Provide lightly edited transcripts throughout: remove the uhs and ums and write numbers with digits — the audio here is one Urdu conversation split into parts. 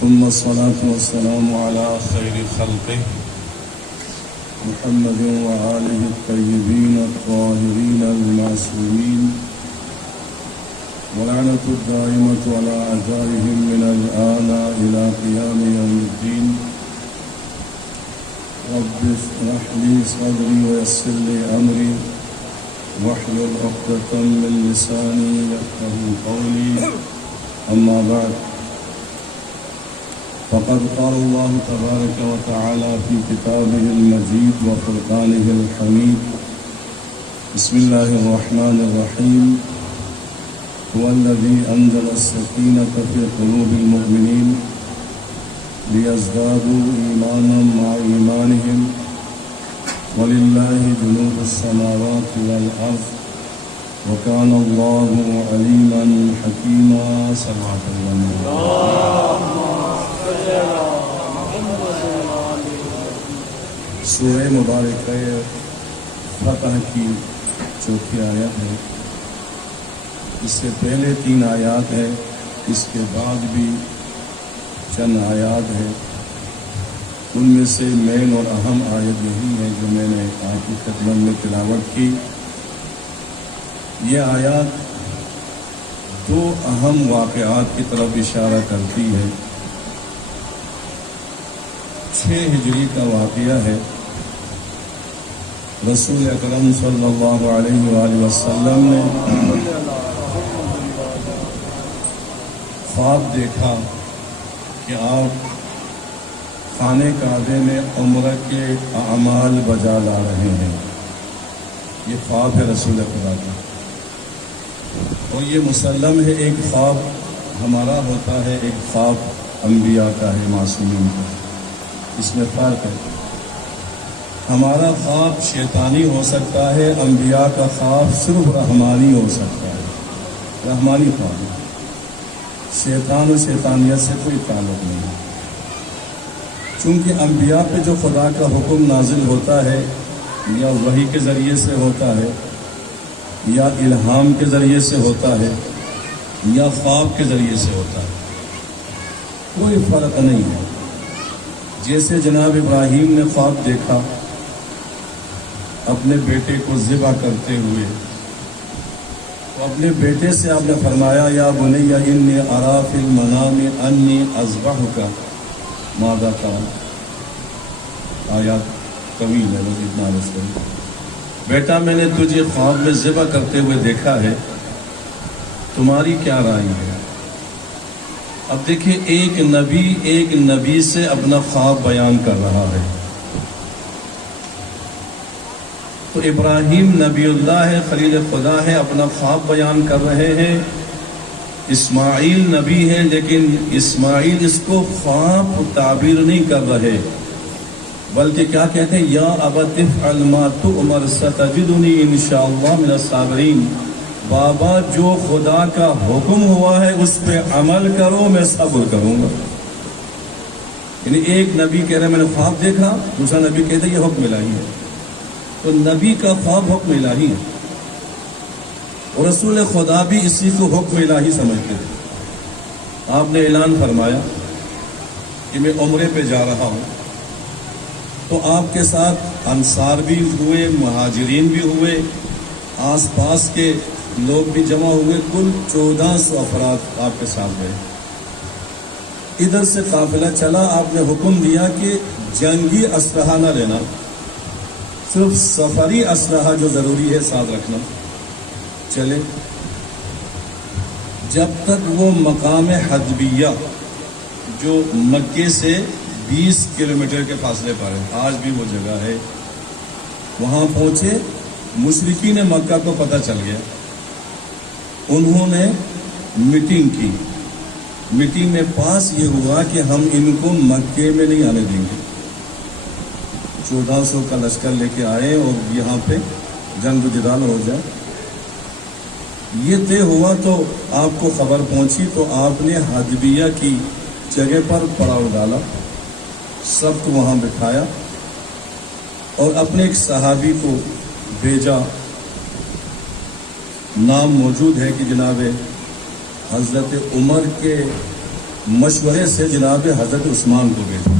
ثم الصلاة والسلام على خير خلقه محمد وآله الطيبين الطاهرين المعصومين ولعنة الدائمة على أعدائهم من الآن إلى قيام يوم الدين. رب اشرح لي صدري ويسر لي أمري واحلل عقدة من لساني يفقهوا قولي. أما بعد، فقد قال الله تبارك وتعالى في كتابه المجيد وفرقانه الحميد: بسم الله الرحمن الرحيم. هو الذي أنزل السكينة في قلوب المؤمنين ليزدادوا إيمانا مع إيمانهم ولله جنود السماوات والأرض وكان الله عليما حكيما. صلوات الله. سورہ مبارکہ فتح کی چوتھی آیت ہے. اس سے پہلے 3 آیات ہے، اس کے بعد بھی چند آیات ہے. ان میں سے مین اور اہم آیت یہی ہے جو میں نے آپ کی خدمت میں تلاوت کی. یہ آیات 2 اہم واقعات کی طرف اشارہ کرتی ہے. 6 ہجری کا واقعہ ہے. رسول اکرم صلی اللہ علیہ وآلہ وسلم نے خواب دیکھا کہ آپ خانہ کعبہ میں عمرہ کے اعمال بجا لا رہے ہیں. یہ خواب ہے رسول خدا کا، اور یہ مسلم ہے. ایک خواب ہمارا ہوتا ہے، ایک خواب انبیاء کا ہے، معصومین کا. اس میں فرق ہے. ہمارا خواب شیطانی ہو سکتا ہے، انبیاء کا خواب صرف رحمانی ہو سکتا ہے. رحمانی خواب ہے، شیطان و شیطانیت سے کوئی تعلق نہیں ہے. چونکہ انبیاء پہ جو خدا کا حکم نازل ہوتا ہے، یا وحی کے ذریعے سے ہوتا ہے، یا الہام کے ذریعے سے ہوتا ہے، یا خواب کے ذریعے سے ہوتا ہے، کوئی فرق نہیں ہے. جیسے جناب ابراہیم نے خواب دیکھا اپنے بیٹے کو ذبح کرتے ہوئے، تو اپنے بیٹے سے آپ نے فرمایا: یا بنی انی اری فی المنام انی اذبحک ماذا ترى. آیات طویل ہے، بس اتنا عرض کریں. بیٹا میں نے تجھے خواب میں ذبح کرتے ہوئے دیکھا ہے، تمہاری کیا رائے ہے؟ اب دیکھیں، ایک نبی سے اپنا خواب بیان کر رہا ہے. تو ابراہیم نبی اللہ ہے، خلیل خدا ہے، اپنا خواب بیان کر رہے ہیں. اسماعیل نبی ہے، لیکن اسماعیل اس کو خواب تعبیر نہیں کر رہے، بلکہ کیا کہتے ہیں؟ یا ابت افعل ما تؤمر ستجدنی انشاءاللہ من الصابرین. بابا، جو خدا کا حکم ہوا ہے اس پہ عمل کرو، میں صبر کروں گا. یعنی ایک نبی کہہ رہے میں نے خواب دیکھا، دوسرا نبی کہتے یہ حکم الہی ہے. تو نبی کا خواب حکم الہی ہے، اور رسول خدا بھی اسی کو حکم الہی سمجھتے تھے. آپ نے اعلان فرمایا کہ میں عمرے پہ جا رہا ہوں، تو آپ کے ساتھ انصار بھی ہوئے، مہاجرین بھی ہوئے، آس پاس کے لوگ بھی جمع ہوئے. کل 1400 افراد آپ کے ساتھ گئے. ادھر سے قافلہ چلا. آپ نے حکم دیا کہ جنگی اسلحہ نہ لینا، صرف سفری اسلحہ جو ضروری ہے ساتھ رکھنا. چلے. جب تک وہ مقام حدیبیہ جو مکے سے 20 کلومیٹر کے فاصلے پر ہے، آج بھی وہ جگہ ہے، وہاں پہنچے. مشرکین مکہ کو پتہ چل گیا. انہوں نے میٹنگ کی. میٹنگ میں پاس یہ ہوا کہ ہم ان کو مکے میں نہیں آنے دیں گے. 1400 کا لشکر لے کے آئے اور یہاں پہ جنگ و جدال ہو جائے. یہ طے ہوا تو آپ کو خبر پہنچی، تو آپ نے حدیبیہ کی جگہ پر پڑاؤ ڈالا، سب کو وہاں بٹھایا اور اپنے ایک صحابی کو بھیجا. نام موجود ہے کہ جناب حضرت عمر کے مشورے سے جناب حضرت عثمان کو بھیجا،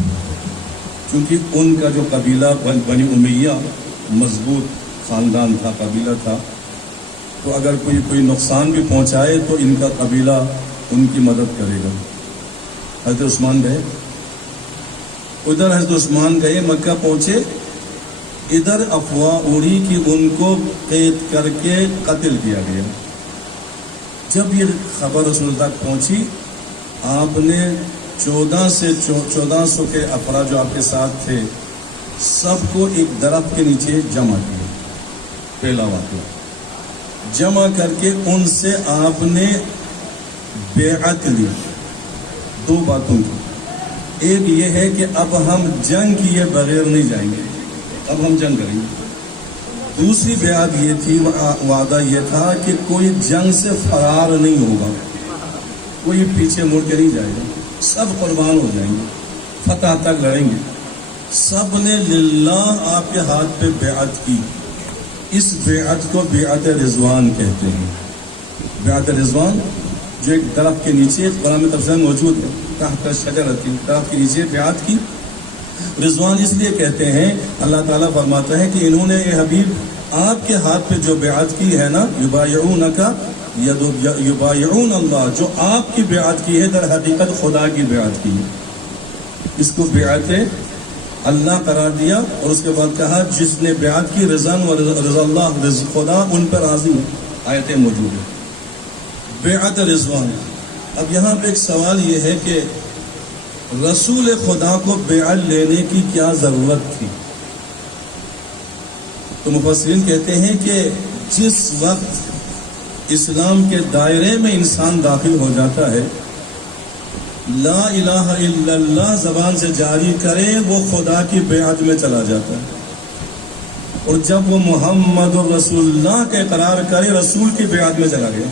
کیونکہ ان کا جو قبیلہ بنی امیہ مضبوط خاندان تھا، قبیلہ تھا، تو اگر کوئی نقصان بھی پہنچائے تو ان کا قبیلہ ان کی مدد کرے گا۔ حضرت عثمان گئے، ادھر حضرت عثمان گئے، مکہ پہنچے، ادھر افواہ اڑی کہ ان کو قید کر کے قتل کیا گیا۔ جب یہ خبر رسول اللہ تک پہنچی، آپ نے 1400 کے افراد جو آپ کے ساتھ تھے سب کو ایک درخت کے نیچے جمع کیا، پہلا واقعہ جمع کر کے ان سے آپ نے بیعت لی دو باتوں کی۔ ایک یہ ہے کہ اب ہم جنگ کیے بغیر نہیں جائیں گے، اب ہم جنگ کریں گے۔ دوسری بیعت یہ تھی، وعدہ یہ تھا کہ کوئی جنگ سے فرار نہیں ہوگا، کوئی پیچھے مڑ کے نہیں جائے گا، سب قربان ہو جائیں گے، فتح تک لڑیں گے۔ سب نے للہ آپ کے ہاتھ پہ بیعت کی۔ اس بیعت کو بیعت رضوان کہتے ہیں۔ بیعت رضوان جو ایک درخت کے نیچے قرآن میں تفسیر موجود ہے، تحت الشجرۃ، درخت کے نیچے بیعت کی۔ رضوان اس لیے کہتے ہیں، اللہ تعالیٰ فرماتا ہے کہ انہوں نے اے حبیب آپ کے ہاتھ پہ جو بیعت کی ہے نا، یبایعونک یبایعون اللہ، جو آپ کی بیعت کی ہے در حقیقت خدا کی بیعت کی ہے۔ اس کو بیعت اللہ قرار دیا، اور اس کے بعد کہا جس نے بیعت کی رضان و رضا اللہ، خدا ان پر راضی ہے۔ آیتیں موجود ہیں بیعت رضوان۔ اب یہاں پہ ایک سوال یہ ہے کہ رسول خدا کو بیعت لینے کی کیا ضرورت تھی؟ تو مفسرین کہتے ہیں کہ جس وقت اسلام کے دائرے میں انسان داخل ہو جاتا ہے، لا الہ الا اللہ زبان سے جاری کرے، وہ خدا کی بیعت میں چلا جاتا ہے، اور جب وہ محمد رسول اللہ کا اقرار کرے، رسول کی بیعت میں چلا گیا۔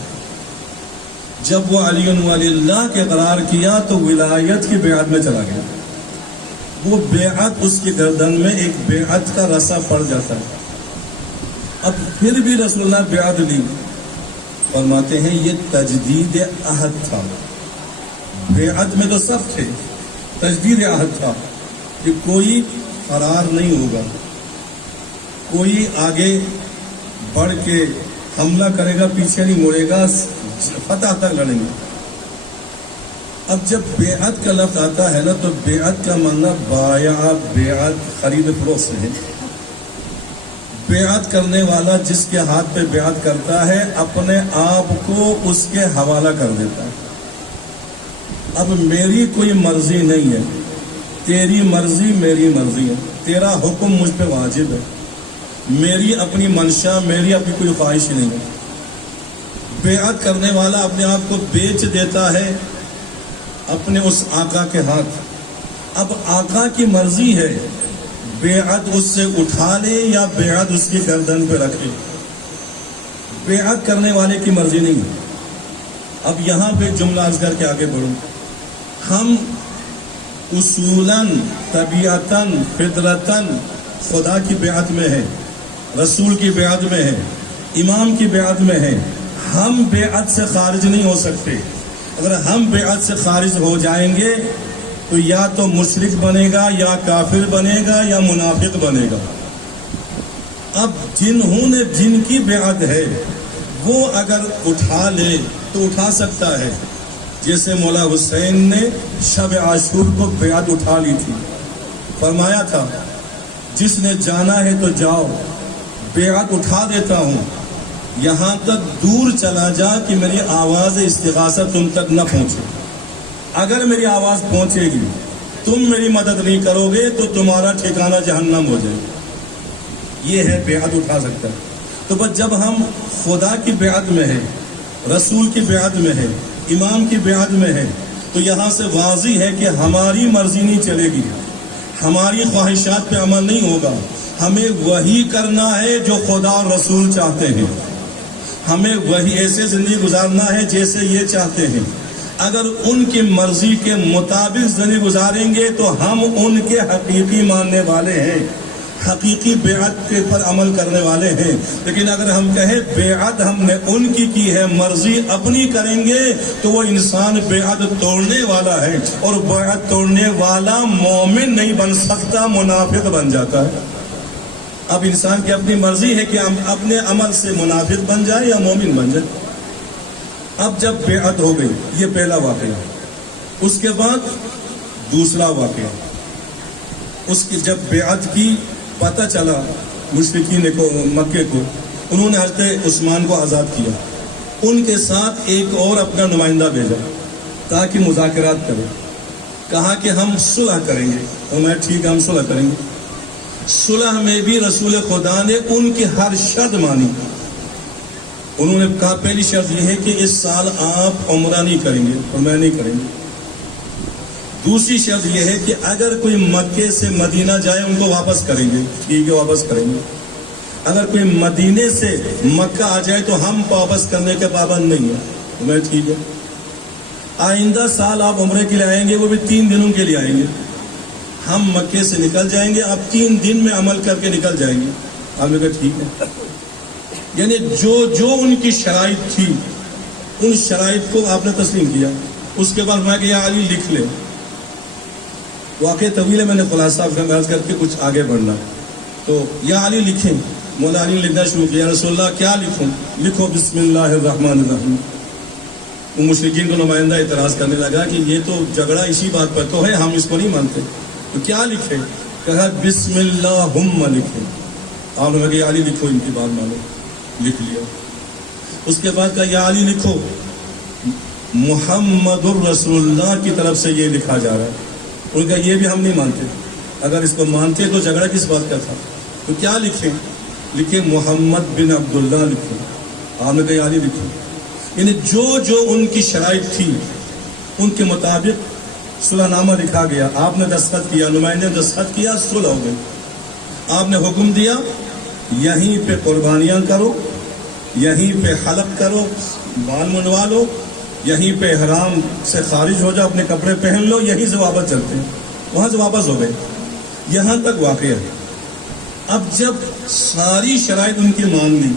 جب وہ علی ولی اللہ کے اقرار کیا تو ولایت کی بیعت میں چلا گیا۔ وہ بیعت اس کی گردن میں ایک بیعت کا رسا پڑ جاتا ہے۔ اب پھر بھی رسول اللہ بیعت لی، فرماتے ہیں یہ تجدید عہد تھا۔ بیعت میں تو سب تھے، تجدید عہد تھا کہ کوئی فرار نہیں ہوگا، کوئی آگے بڑھ کے حملہ کرے گا، پیچھے نہیں مڑے گا، فتح تک لڑیں گے۔ اب جب بیعت کا لفظ آتا ہے نا، تو بیعت کا معنی بایع، بیعت خرید فروخت سے ہے۔ بیعت کرنے والا جس کے ہاتھ پہ بیعت کرتا ہے، اپنے آپ کو اس کے حوالہ کر دیتا ہے۔ اب میری کوئی مرضی نہیں ہے، تیری مرضی میری مرضی ہے، تیرا حکم مجھ پہ واجب ہے، میری اپنی منشا، میری اپنی کوئی خواہش نہیں ہے۔ بیعت کرنے والا اپنے آپ کو بیچ دیتا ہے اپنے اس آقا کے ہاتھ۔ اب آقا کی مرضی ہے بیعت اس سے اٹھا لے یا بیعت اس کی گردن پہ رکھے، بیعت کرنے والے کی مرضی نہیں ہے۔ اب یہاں پہ جملہ عرض کر کے آگے بڑھوں، ہم اصولاً، طبیعتاً، فطرتاً خدا کی بیعت میں ہے، رسول کی بیعت میں ہے، امام کی بیعت میں ہے۔ ہم بیعت سے خارج نہیں ہو سکتے۔ اگر ہم بیعت سے خارج ہو جائیں گے تو یا تو مشرک بنے گا، یا کافر بنے گا، یا منافق بنے گا۔ اب جنہوں نے جن کی بیعت ہے وہ اگر اٹھا لے تو اٹھا سکتا ہے، جیسے مولا حسین نے شب عاشور کو بیعت اٹھا لی تھی، فرمایا تھا جس نے جانا ہے تو جاؤ، بیعت اٹھا دیتا ہوں، یہاں تک دور چلا جا کہ میری آواز استغاثہ تم تک نہ پہنچے۔ اگر میری آواز پہنچے گی، تم میری مدد نہیں کرو گے تو تمہارا ٹھکانہ جہنم ہو جائے گا۔ یہ ہے بیعت اٹھا سکتا ہے۔ تو بس جب ہم خدا کی بیعت میں ہے، رسول کی بیعت میں ہے، امام کی بیعت میں ہے، تو یہاں سے واضح ہے کہ ہماری مرضی نہیں چلے گی، ہماری خواہشات پہ عمل نہیں ہوگا۔ ہمیں وہی کرنا ہے جو خدا اور رسول چاہتے ہیں، ہمیں وہی ایسے زندگی گزارنا ہے جیسے یہ چاہتے ہیں۔ اگر ان کی مرضی کے مطابق زندگی گزاریں گے تو ہم ان کے حقیقی ماننے والے ہیں، حقیقی بیعت کے پر عمل کرنے والے ہیں. لیکن اگر ہم کہیں بیعت ہم نے ان کی ہے، مرضی اپنی کریں گے، تو وہ انسان بیعت توڑنے والا ہے، اور بیعت توڑنے والا مومن نہیں بن سکتا، منافق بن جاتا ہے. اب انسان کی اپنی مرضی ہے کہ ہم اپنے عمل سے منافق بن جائے یا مومن بن جائے. اب جب بیعت ہو گئی، یہ پہلا واقعہ. اس کے بعد دوسرا واقعہ، اس کی جب بیعت کی، پتہ چلا مشرکین کو، مکے کو، انہوں نے حضرت عثمان کو آزاد کیا. ان کے ساتھ ایک اور اپنا نمائندہ بھیجا تاکہ مذاکرات کرے. کہا کہ ہم صلح کریں گے. تو میں ٹھیک ہے، ہم صلح کریں گے. صلح میں بھی رسول خدا نے ان کی ہر شرط مانی. انہوں نے کہا پہلی شرط یہ ہے کہ اس سال آپ عمرہ نہیں کریں گے، اور میں نہیں کریں گے. دوسری شرط یہ ہے کہ اگر کوئی مکے سے مدینہ جائے ان کو واپس کریں گے. ٹھیک ہے، واپس کریں گے. اگر کوئی مدینے سے مکہ آ جائے تو ہم واپس کرنے کے پابند نہیں ہیں. تو میں ٹھیک ہے. آئندہ سال آپ عمرے کے لیے آئیں گے، وہ بھی 3 دنوں کے لیے آئیں گے. ہم مکے سے نکل جائیں گے، آپ 3 دن میں عمل کر کے نکل جائیں گے. آپ نے کہا ٹھیک ہے. یعنی جو ان کی شرائط تھی، ان شرائط کو آپ نے تسلیم کیا. اس کے بعد میں کہ یا علی لکھ لے. واقعہ طویل ہے، میں نے خلاصہ عرض کر کے کچھ آگے بڑھنا. تو یا علی لکھیں. مولا علی نے لکھنا شروع کیا. رسول اللہ کیا لکھوں؟ لکھو بسم اللہ الرحمن الرحیم. وہ مشرکین کو نمائندہ اعتراض کرنے لگا کہ یہ تو جھگڑا اسی بات پر تو ہے، ہم اس کو نہیں مانتے. تو کیا لکھے؟ کہا بسم اللہم لکھیں. آپ نے کہا یا علی لکھو، ان کی بات مانو. لکھ لیا. اس کے بعد کہا یا علی لکھو محمد الرسول اللہ کی طرف سے یہ لکھا جا رہا ہے. ان کا یہ بھی ہم نہیں مانتے. اگر اس کو مانتے تو جھگڑا کس بات کا تھا؟ تو کیا لکھیں؟ لکھیں محمد بن عبداللہ لکھیں. آپ نے کہا یا علی لکھو. یعنی جو ان کی شرائط تھی ان کے مطابق صلح نامہ لکھا گیا. آپ نے دستخط کیا، نمائندے نے دستخط کیا، صلح ہو گئی. آپ نے حکم دیا یہیں پہ قربانیاں کرو، یہیں پہ حلق کرو، بال منڈوا لو، یہیں پہ احرام سے خارج ہو جاؤ، اپنے کپڑے پہن لو، یہیں سے واپس چلتے ہیں. وہاں سے واپس ہو گئے. یہاں تک واقع ہے. اب جب ساری شرائط ان کی مان لی،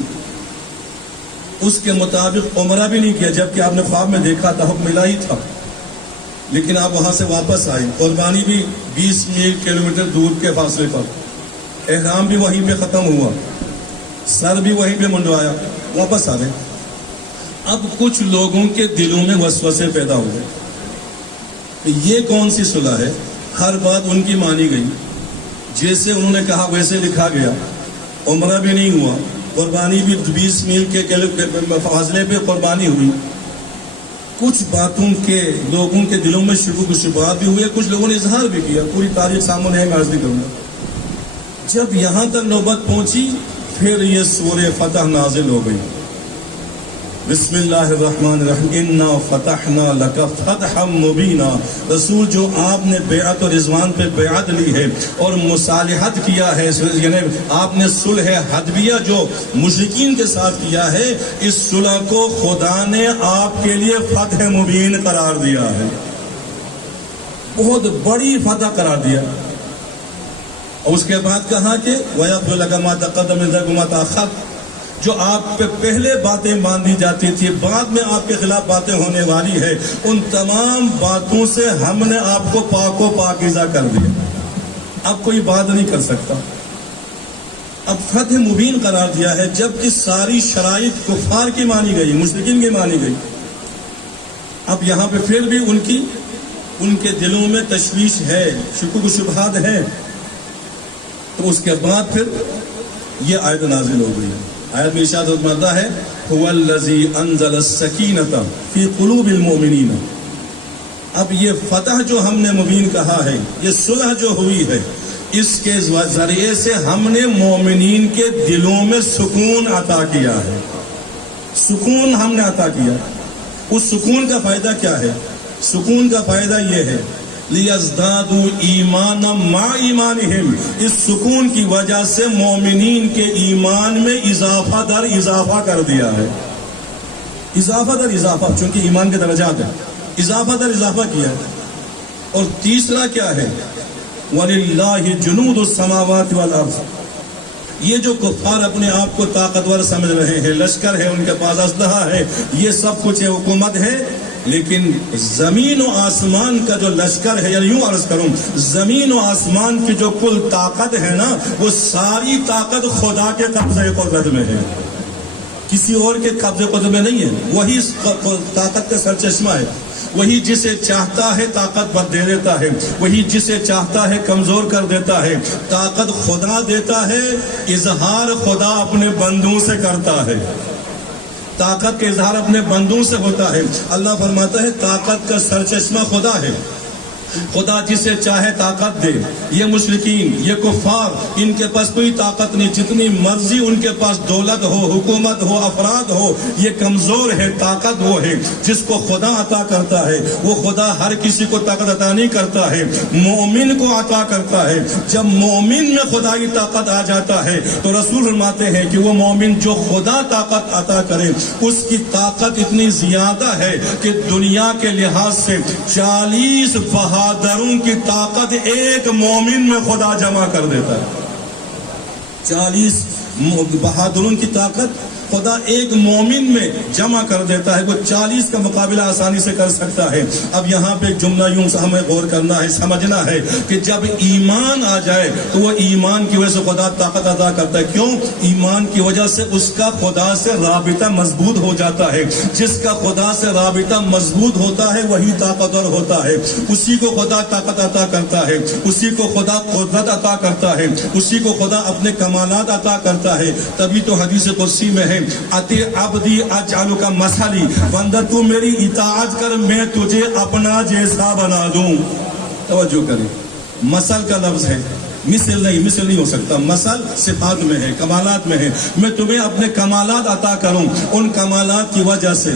اس کے مطابق عمرہ بھی نہیں کیا، جبکہ آپ نے خواب میں دیکھا تھا، حکم ملا ہی تھا. لیکن آپ وہاں سے واپس آئے. قربانی بھی 20 کلومیٹر دور کے فاصلے پر. احرام بھی وہیں پہ ختم ہوا، سر بھی وہیں پہ منڈوایا، واپس آ گئے. اب کچھ لوگوں کے دلوں میں وسوسے پیدا ہو گئے. یہ کون سی صلح ہے؟ ہر بات ان کی مانی گئی، جیسے انہوں نے کہا ویسے لکھا گیا. عمرہ بھی نہیں ہوا، قربانی بھی 20 میل کے فاصلے پہ قربانی ہوئی. کچھ باتوں کے لوگوں کے دلوں میں شبہات بھی ہوئے، کچھ لوگوں نے اظہار بھی کیا. پوری تاریخ سامنے ہے، میں عرض نہیں کروں گا. جب یہاں تک نوبت پہنچی، پھر یہ سورہ فتح نازل ہو گئی. بسم اللہ الرحمن الرحیم. انا فتحنا لک فتحا مبینا. رسول جو آپ نے بیعت اور رضوان پہ بیعت لی ہے اور مصالحت کیا ہے، یعنی آپ نے صلح حدیبیہ جو مشرکین کے ساتھ کیا ہے، اس صلح کو خدا نے آپ کے لیے فتح مبین قرار دیا ہے. بہت بڑی فتح قرار دیا. اور اس کے بعد کہا کہ وَيَغْفِرْ لَكَ مَا تَقَدَّمَ مِن ذَنبِكَ وَمَا تَأَخَّرَ. جو آپ پہ پہلے باتیں باندھی جاتی تھی، بعد میں آپ کے خلاف باتیں ہونے والی ہے، ان تمام باتوں سے ہم نے آپ کو پاک و پاکیزہ کر دیا. اب کوئی بات نہیں کر سکتا. اب فتح مبین قرار دیا ہے، جبکہ ساری شرائط کفار کی مانی گئی، مشرکین کی مانی گئی. اب یہاں پہ پھر بھی ان کے دلوں میں تشویش ہے، شکوک و شبہات ہے. تو اس کے بعد پھر یہ آیت نازل ہو گئی. آیت میں ارشاد فرماتا ہے هو الذی انزل السکینۃ فی قلوب المؤمنین. اب یہ فتح جو ہم نے مبین کہا ہے، یہ صلح جو ہوئی ہے، اس کے ذریعے سے ہم نے مومنین کے دلوں میں سکون عطا کیا ہے. سکون ہم نے عطا کیا. اس سکون کا فائدہ کیا ہے؟ سکون کا فائدہ یہ ہے لِيَزْدَادُوا إِيمَانًا مَعَ إِيمَانِهِمْ. اس سکون کی وجہ سے مومنین کے ایمان میں اضافہ در اضافہ کر دیا ہے. اضافہ در اضافہ، چونکہ ایمان کے درجات ہیں، اضافہ در اضافہ کیا ہے. اور تیسرا کیا ہے؟ وَلِلَّهِ جُنُودُ السَّمَاوَاتِ وَالْأَرْضِ. یہ جو کفار اپنے آپ کو طاقتور سمجھ رہے ہیں، لشکر ہے ان کے پاس، اسلحہ ہے، یہ سب کچھ ہے، حکومت ہے، لیکن زمین و آسمان کا جو لشکر ہے، یعنی یوں عرض کروں، زمین و آسمان کی جو کل طاقت ہے نا، وہ ساری طاقت خدا کے قبضے قدرت میں ہے، کسی اور کے قبضے قدرت میں نہیں ہے۔ وہی اس طاقت کا سرچشمہ ہے، وہی جسے چاہتا ہے طاقت بر دے دیتا ہے، وہی جسے چاہتا ہے کمزور کر دیتا ہے۔ طاقت خدا دیتا ہے، اظہار خدا اپنے بندوں سے کرتا ہے، طاقت کا اظہار اپنے بندوں سے ہوتا ہے۔ اللہ فرماتا ہے طاقت کا سرچشمہ خدا ہے، خدا جسے چاہے طاقت دے۔ یہ مشرکین، یہ کفار، ان کے پاس کوئی طاقت نہیں، جتنی مرضی ان کے پاس دولت ہو، حکومت ہو، افراد ہو، یہ کمزور ہے۔ طاقت وہ ہے جس کو خدا عطا کرتا ہے، وہ خدا ہر کسی کو طاقت عطا نہیں کرتا ہے، مومن کو عطا کرتا ہے۔ جب مومن میں خدائی طاقت آ جاتا ہے تو رسول فرماتے ہیں کہ وہ مومن جو خدا طاقت عطا کرے، اس کی طاقت اتنی زیادہ ہے کہ دنیا کے لحاظ سے 40 بہادروں کی طاقت ایک مومن میں خدا جمع کر دیتا ہے۔ 40 بہادروں کی طاقت خدا ایک مومن میں جمع کر دیتا ہے، وہ 40 کا مقابلہ آسانی سے کر سکتا ہے۔ اب یہاں پہ ایک جملہ یوں سے ہمیں غور کرنا ہے، سمجھنا ہے کہ جب ایمان آ جائے تو وہ ایمان کی وجہ سے خدا طاقت عطا کرتا ہے۔ کیوں؟ ایمان کی وجہ سے اس کا خدا سے رابطہ مضبوط ہو جاتا ہے۔ جس کا خدا سے رابطہ مضبوط ہوتا ہے وہی طاقتور ہوتا ہے، اسی کو خدا طاقت عطا کرتا ہے، اسی کو خدا قدرت عطا کرتا ہے، اسی کو خدا اپنے کمالات عطا کرتا ہے۔ تبھی تو حدیث قدسی میں ہے اتی عبدی اجعلک مثلی، بندہ تو میری اطاعت کر میں تجھے اپنا جیسا بنا دوں۔ توجہ کریں، مثل کا لفظ ہے، مثل نہیں ہو سکتا۔ مثل صفات میں ہے، کمالات میں ہے۔ میں تمہیں اپنے کمالات عطا کروں، ان کمالات کی وجہ سے،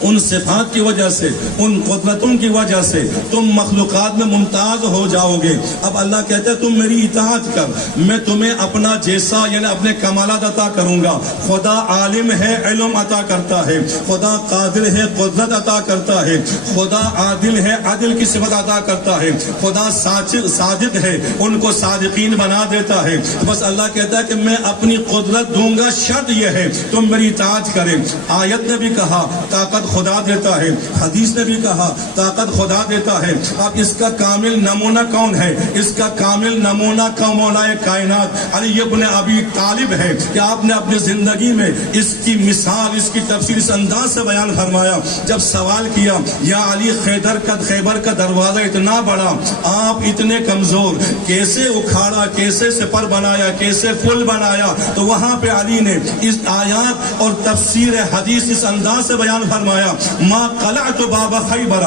ان صفات کی وجہ سے، ان قدرتوں کی وجہ سے تم مخلوقات میں ممتاز ہو جاؤ گے۔ اب اللہ کہتا ہے تم میری اطاعت کر، میں تمہیں اپنا جیسا یعنی اپنے کمالات عطا کروں گا۔ خدا عالم ہے، علم عطا کرتا ہے، خدا قادر ہے، قدرت عطا کرتا ہے، خدا عادل ہے، عدل کی صفت عطا کرتا ہے، خدا صادق ہے، ان کو صادقین بنا دیتا ہے۔ بس اللہ کہتا ہے کہ میں اپنی قدرت دوں گا، شرط یہ ہے تم میری اطاعت کریں۔ آیت نے بھی کہا طاقت خدا دیتا ہے، حدیث نے بھی کہا طاقت خدا دیتا ہے۔ اب اس کا کامل نمونہ کون ہے؟ اس کا کامل نمونہ مولا کائنات علی ابن ابی طالب ہے کہ آپ نے اپنی زندگی میں اس کی مثال، اس کی تفسیر اس انداز سے بیان فرمایا۔ جب سوال کیا یا علی خیبر کا دروازہ اتنا بڑا، آپ اتنے کمزور، کیسے اکھاڑا، کیسے سپر بنایا، کیسے پل بنایا؟ تو وہاں پہ علی نے اس آیات اور تفسیر حدیث اس انداز سے بیان فرمایا، ما قلعت باب خیبر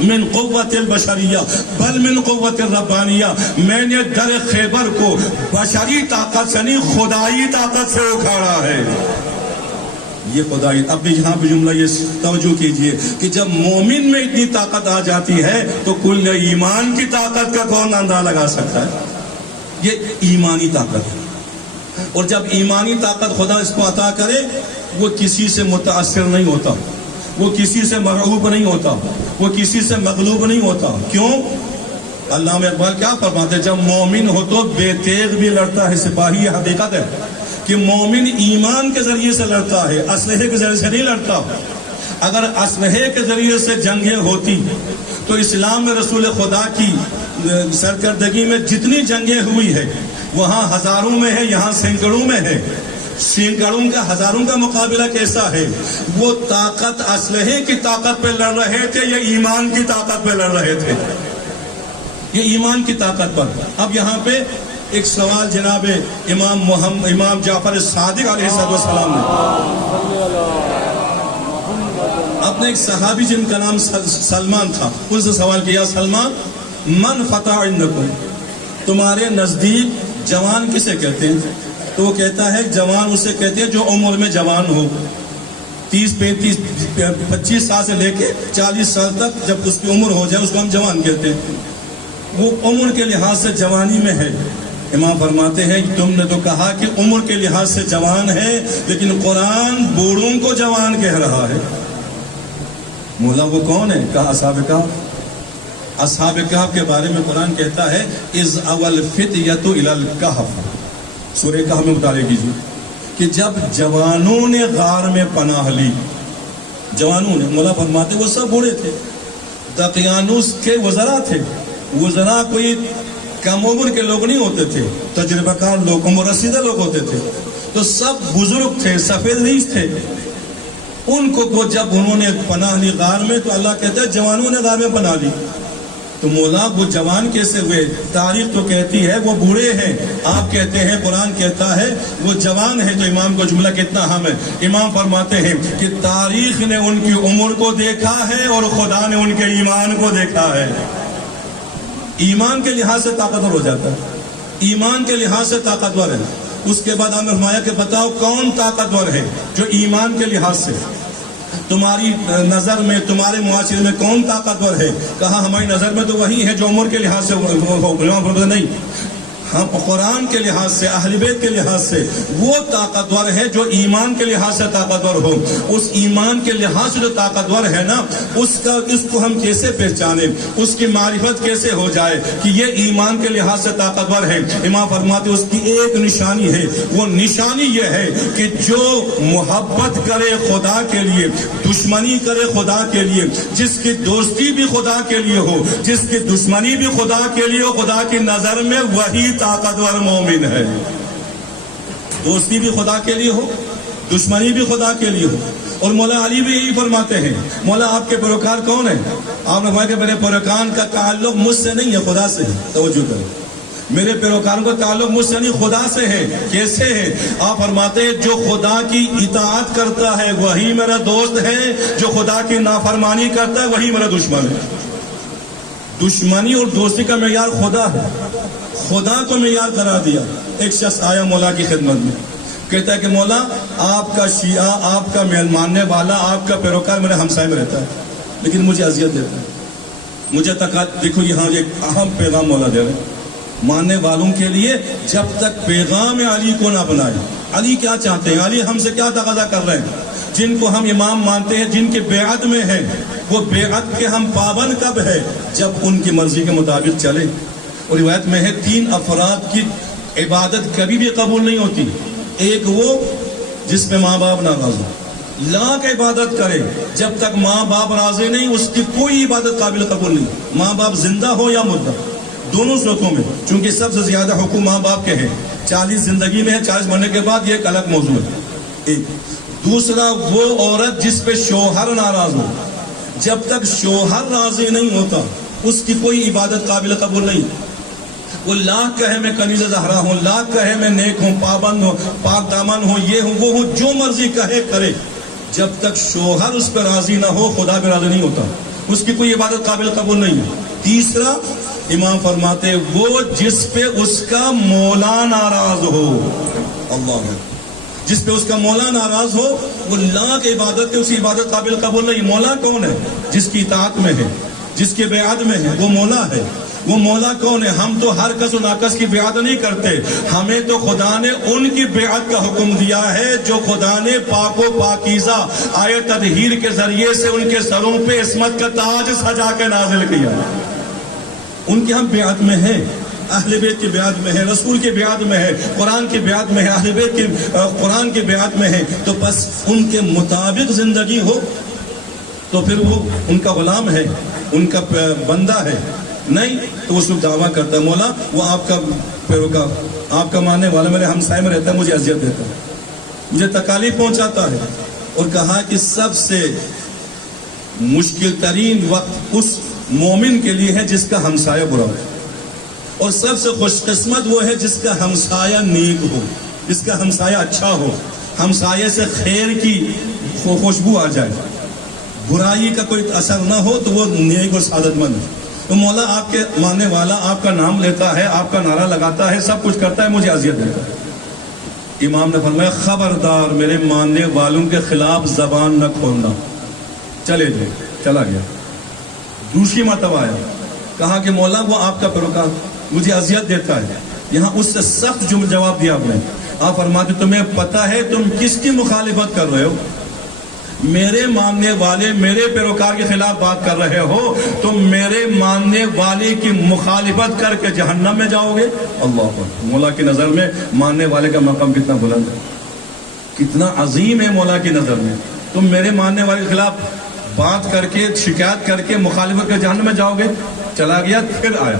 من قوت البشریہ بل من قوت الربانیہ، میں نے در خیبر کو بشری طاقت سے نہیں خدائی طاقت سے اکھاڑا ہے۔ یہ خدائی۔ اب یہاں پہ جملہ یہ توجہ کیجئے کہ جب مومن میں اتنی طاقت آ جاتی ہے تو کل ایمان کی طاقت کا کون اندازہ لگا سکتا ہے؟ یہ ایمانی طاقت ہے، اور جب ایمانی طاقت خدا اس کو عطا کرے وہ کسی سے متاثر نہیں ہوتا، وہ کسی سے مرعوب نہیں ہوتا، وہ کسی سے مغلوب نہیں ہوتا۔ کیوں؟ علامہ اقبال کیا فرماتے ہیں؟ جب مومن ہو تو بے تیغ بھی لڑتا ہے سپاہی۔ یہ حقیقت ہے کہ مومن ایمان کے ذریعے سے لڑتا ہے، اسلحے کے ذریعے سے نہیں لڑتا۔ اگر اسلحے کے ذریعے سے جنگیں ہوتی تو اسلام میں رسول خدا کی سرکردگی میں جتنی جنگیں ہوئی ہے وہاں ہزاروں میں ہے، یہاں سینکڑوں میں ہے۔ سینکڑوں کا ہزاروں کا مقابلہ کیسا ہے؟ وہ طاقت اسلحے کی طاقت پہ لڑ رہے تھے یا ایمان کی طاقت پہ لڑ رہے تھے؟ یہ ایمان کی طاقت پر۔ اب یہاں پہ ایک سوال جناب امام جعفر صادق علیہ السلام نے اپنے ایک صحابی جن کا نام سلمان تھا ان سے سوال کیا، سلمان من فتح عندکم، تمہارے نزدیک جوان کسے کہتے ہیں؟ تو وہ کہتا ہے جوان اسے کہتے ہیں جو عمر میں جوان ہو، 30 35 25 سال سے لے کے 40 سال تک جب اس کی عمر ہو جائے اس کو ہم جوان کہتے ہیں، وہ عمر کے لحاظ سے جوانی میں ہے۔ امام فرماتے ہیں تم نے تو کہا کہ عمر کے لحاظ سے جوان ہے، لیکن قرآن بوڑھوں کو جوان کہہ رہا ہے۔ مولا وہ کون ہے؟ کہا اصحاب کہف۔ اصحاب کہف کے بارے میں قرآن کہتا ہے اذ اول فتیۃ الی الکہف، سورہ کہف میں مطالعہ کیجیے کہ جب جوانوں نے غار میں پناہ لی، جوانوں نے، مولا فرماتے وہ سب بوڑھے تھے، دقیانوس کے وزراء تھے، وزراء کوئی کم عمر کے لوگ نہیں ہوتے تھے، تجربہ کار لوگ، عمر رسیدہ لوگ ہوتے تھے، تو سب بزرگ تھے، سفید ریش تھے. ان کو جب انہوں نے پناہ لی غار میں، تو اللہ کہتا ہے جوانوں نے غار میں پناہ لی. تو مولا وہ جوان کیسے ہوئے؟ تاریخ تو کہتی ہے وہ بوڑھے ہیں، آپ کہتے ہیں، قرآن کہتا ہے وہ جوان ہے. تو امام کو جملہ کتنا اہم ہے. امام فرماتے ہیں کہ تاریخ نے ان کی عمر کو دیکھا ہے اور خدا نے ان کے ایمان کو دیکھا ہے. ایمان کے لحاظ سے طاقتور ہو جاتا ہے، ایمان کے لحاظ سے طاقتور ہے. اس کے بعد ہم نے فرمایا کہ بتاؤ کون طاقتور ہے؟ جو ایمان کے لحاظ سے. تمہاری نظر میں، تمہارے معاشرے میں کون طاقتور ہے؟ کہا ہماری نظر میں تو وہی ہے جو عمر کے لحاظ سے نہیں، ہم قرآن کے لحاظ سے، اہل بیت کے لحاظ سے وہ طاقتور ہے جو ایمان کے لحاظ سے طاقتور ہو. اس ایمان کے لحاظ سے جو طاقتور ہے نا، اس کو ہم کیسے پہچانے، اس کی معرفت کیسے ہو جائے کہ یہ ایمان کے لحاظ سے طاقتور ہے؟ امام فرماتے اس کی ایک نشانی ہے. وہ نشانی یہ ہے کہ جو محبت کرے خدا کے لیے، دشمنی کرے خدا کے لیے، جس کی دوستی بھی خدا کے لیے ہو، جس کی دشمنی بھی خدا کے لیے ہو، خدا کی نظر میں وہی طاقتور مومن ہے. دوستی بھی خدا کے لیے ہو، دشمنی بھی خدا کے لیے ہو. اور مولا علی بھی یہی فرماتے ہیں. مولا آپ کے پیروکار کون ہیں؟ آپ نے کہا کہ میرے پیروکار کا تعلق مجھ سے نہیں ہے، خدا سے ہے. توجہ کریں، میرے پیروکاروں کا تعلق مجھ سے نہیں، خدا سے ہے. کیسے ہے؟ آپ فرماتے ہیں جو خدا کی اطاعت کرتا ہے وہی میرا دوست ہے، جو خدا کی نافرمانی کرتا ہے وہی میرا دشمن ہے. دشمنی اور دوستی کا معیار خدا ہے، خدا کو معیار قرار دیا. ایک شخص آیا مولا کی خدمت میں، کہتا ہے کہ مولا آپ کا شیعہ، آپ کا ماننے والا، آپ کا پیروکار میرے ہمسائے میں رہتا ہے، لیکن مجھے اذیت دیتا ہے. مجھے دیکھو یہاں ایک اہم پیغام مولا دے رہے ہیں ماننے والوں کے لیے. جب تک پیغام علی کو نہ اپنائے. علی کیا چاہتے ہیں؟ علی ہم سے کیا تقاضا کر رہے ہیں؟ جن کو ہم امام مانتے ہیں، جن کے بیعت میں ہیں، وہ بیعت کے ہم پابند کب ہے؟ جب ان کی مرضی کے مطابق چلے. اور روایت میں ہے 3 افراد کی عبادت کبھی بھی قبول نہیں ہوتی. ایک وہ جس پہ ماں باپ ناراض ہو، لاکھ عبادت کرے، جب تک ماں باپ راضی نہیں اس کی کوئی عبادت قابل قبول نہیں. ماں باپ زندہ ہو یا مردہ، دونوں صورتوں میں، چونکہ سب سے زیادہ حقوق ماں باپ کے ہیں. 40 زندگی میں ہے، 40 مرنے کے بعد، یہ ایک الگ موضوع ہے. ایک دوسرا وہ عورت جس پہ شوہر ناراض ہو، جب تک شوہر راضی نہیں ہوتا اس کی کوئی عبادت قابل قبول نہیں. وہ لاکھ کہے میں کنیز زہرا ہوں، لاکھ کہے میں نیک ہوں، پابند ہوں، پاک دامن ہوں، یہ ہوں وہ ہوں، جو مرضی کہے کرے، جب تک شوہر اس پہ راضی نہ ہو خدا پہ راضی نہیں ہوتا، اس کی کوئی عبادت قابل قبول نہیں ہے. تیسرا امام فرماتے وہ جس پہ اس کا مولا ناراض ہو. اللہ، جس پہ اس کا مولا ناراض ہو وہ لاکھ عبادت کے اس کی عبادت قابل قبول نہیں. مولا کون ہے؟ جس کی اطاعت میں ہے، جس کے بیعت میں ہے، وہ مولا ہے. وہ مولا کون ہے؟ ہم تو ہر کس و ناکس کی بیعت نہیں کرتے، ہمیں تو خدا نے ان کی بیعت کا حکم دیا ہے جو خدا نے پاک و پاکیزہ آیت تطہیر کے ذریعے سے ان کے سروں پہ عصمت کا تاج سجا کے نازل کیا. ان کی ہم بیعت میں ہیں، اہل بیت کی بیعت میں ہے، رسول کی بیعت میں ہے، قرآن کی بیعت میں ہے، اہل بیت کی قرآن کی بیعت میں ہے. تو بس ان کے مطابق زندگی ہو تو پھر وہ ان کا غلام ہے، ان کا بندہ ہے. نہیں تو اس وقت دعویٰ کرتا ہے مولا وہ آپ کا پیروکار، آپ کا ماننے والا میرے ہمسائے میں رہتا ہے، مجھے اذیت دیتا ہے، مجھے تکالیف پہنچاتا ہے. اور کہا کہ سب سے مشکل ترین وقت اس مومن کے لیے ہے جس کا ہمسایہ برا ہو، اور سب سے خوش قسمت وہ ہے جس کا ہمسایہ نیک ہو، جس کا ہمسایہ اچھا ہو، ہمسایہ سے خیر کی خوشبو آ جائے، برائی کا کوئی اثر نہ ہو، تو وہ نیک اور سعادت مند ہے. تو مولا آپ کے ماننے والا آپ کا نام لیتا ہے، آپ کا نعرہ لگاتا ہے، سب کچھ کرتا ہے، مجھے اذیت دیتا ہے. امام نے فرمایا خبردار میرے ماننے والوں کے خلاف زبان نہ کھولنا. چلے جائے، چلا گیا. دوسری مرتبہ آیا، کہا کہ مولا وہ آپ کا پیروکار مجھے اذیت دیتا ہے. یہاں اس سے سخت جواب دیا آپ نے. آپ فرماتے تمہیں پتہ ہے تم کس کی مخالفت کر رہے ہو؟ میرے ماننے والے میرے پیروکار کے خلاف بات کر رہے ہو تو میرے ماننے والے کی مخالفت کر کے جہنم میں جاؤ گے. اللہ اکبر. مولا کی نظر میں ماننے والے کا مقام کتنا بلند ہے, کتنا عظیم ہے مولا کی نظر میں. تم میرے ماننے والے کے خلاف بات کر کے شکایت کر کے مخالفت کر جہنم میں جاؤ گے. چلا گیا پھر آیا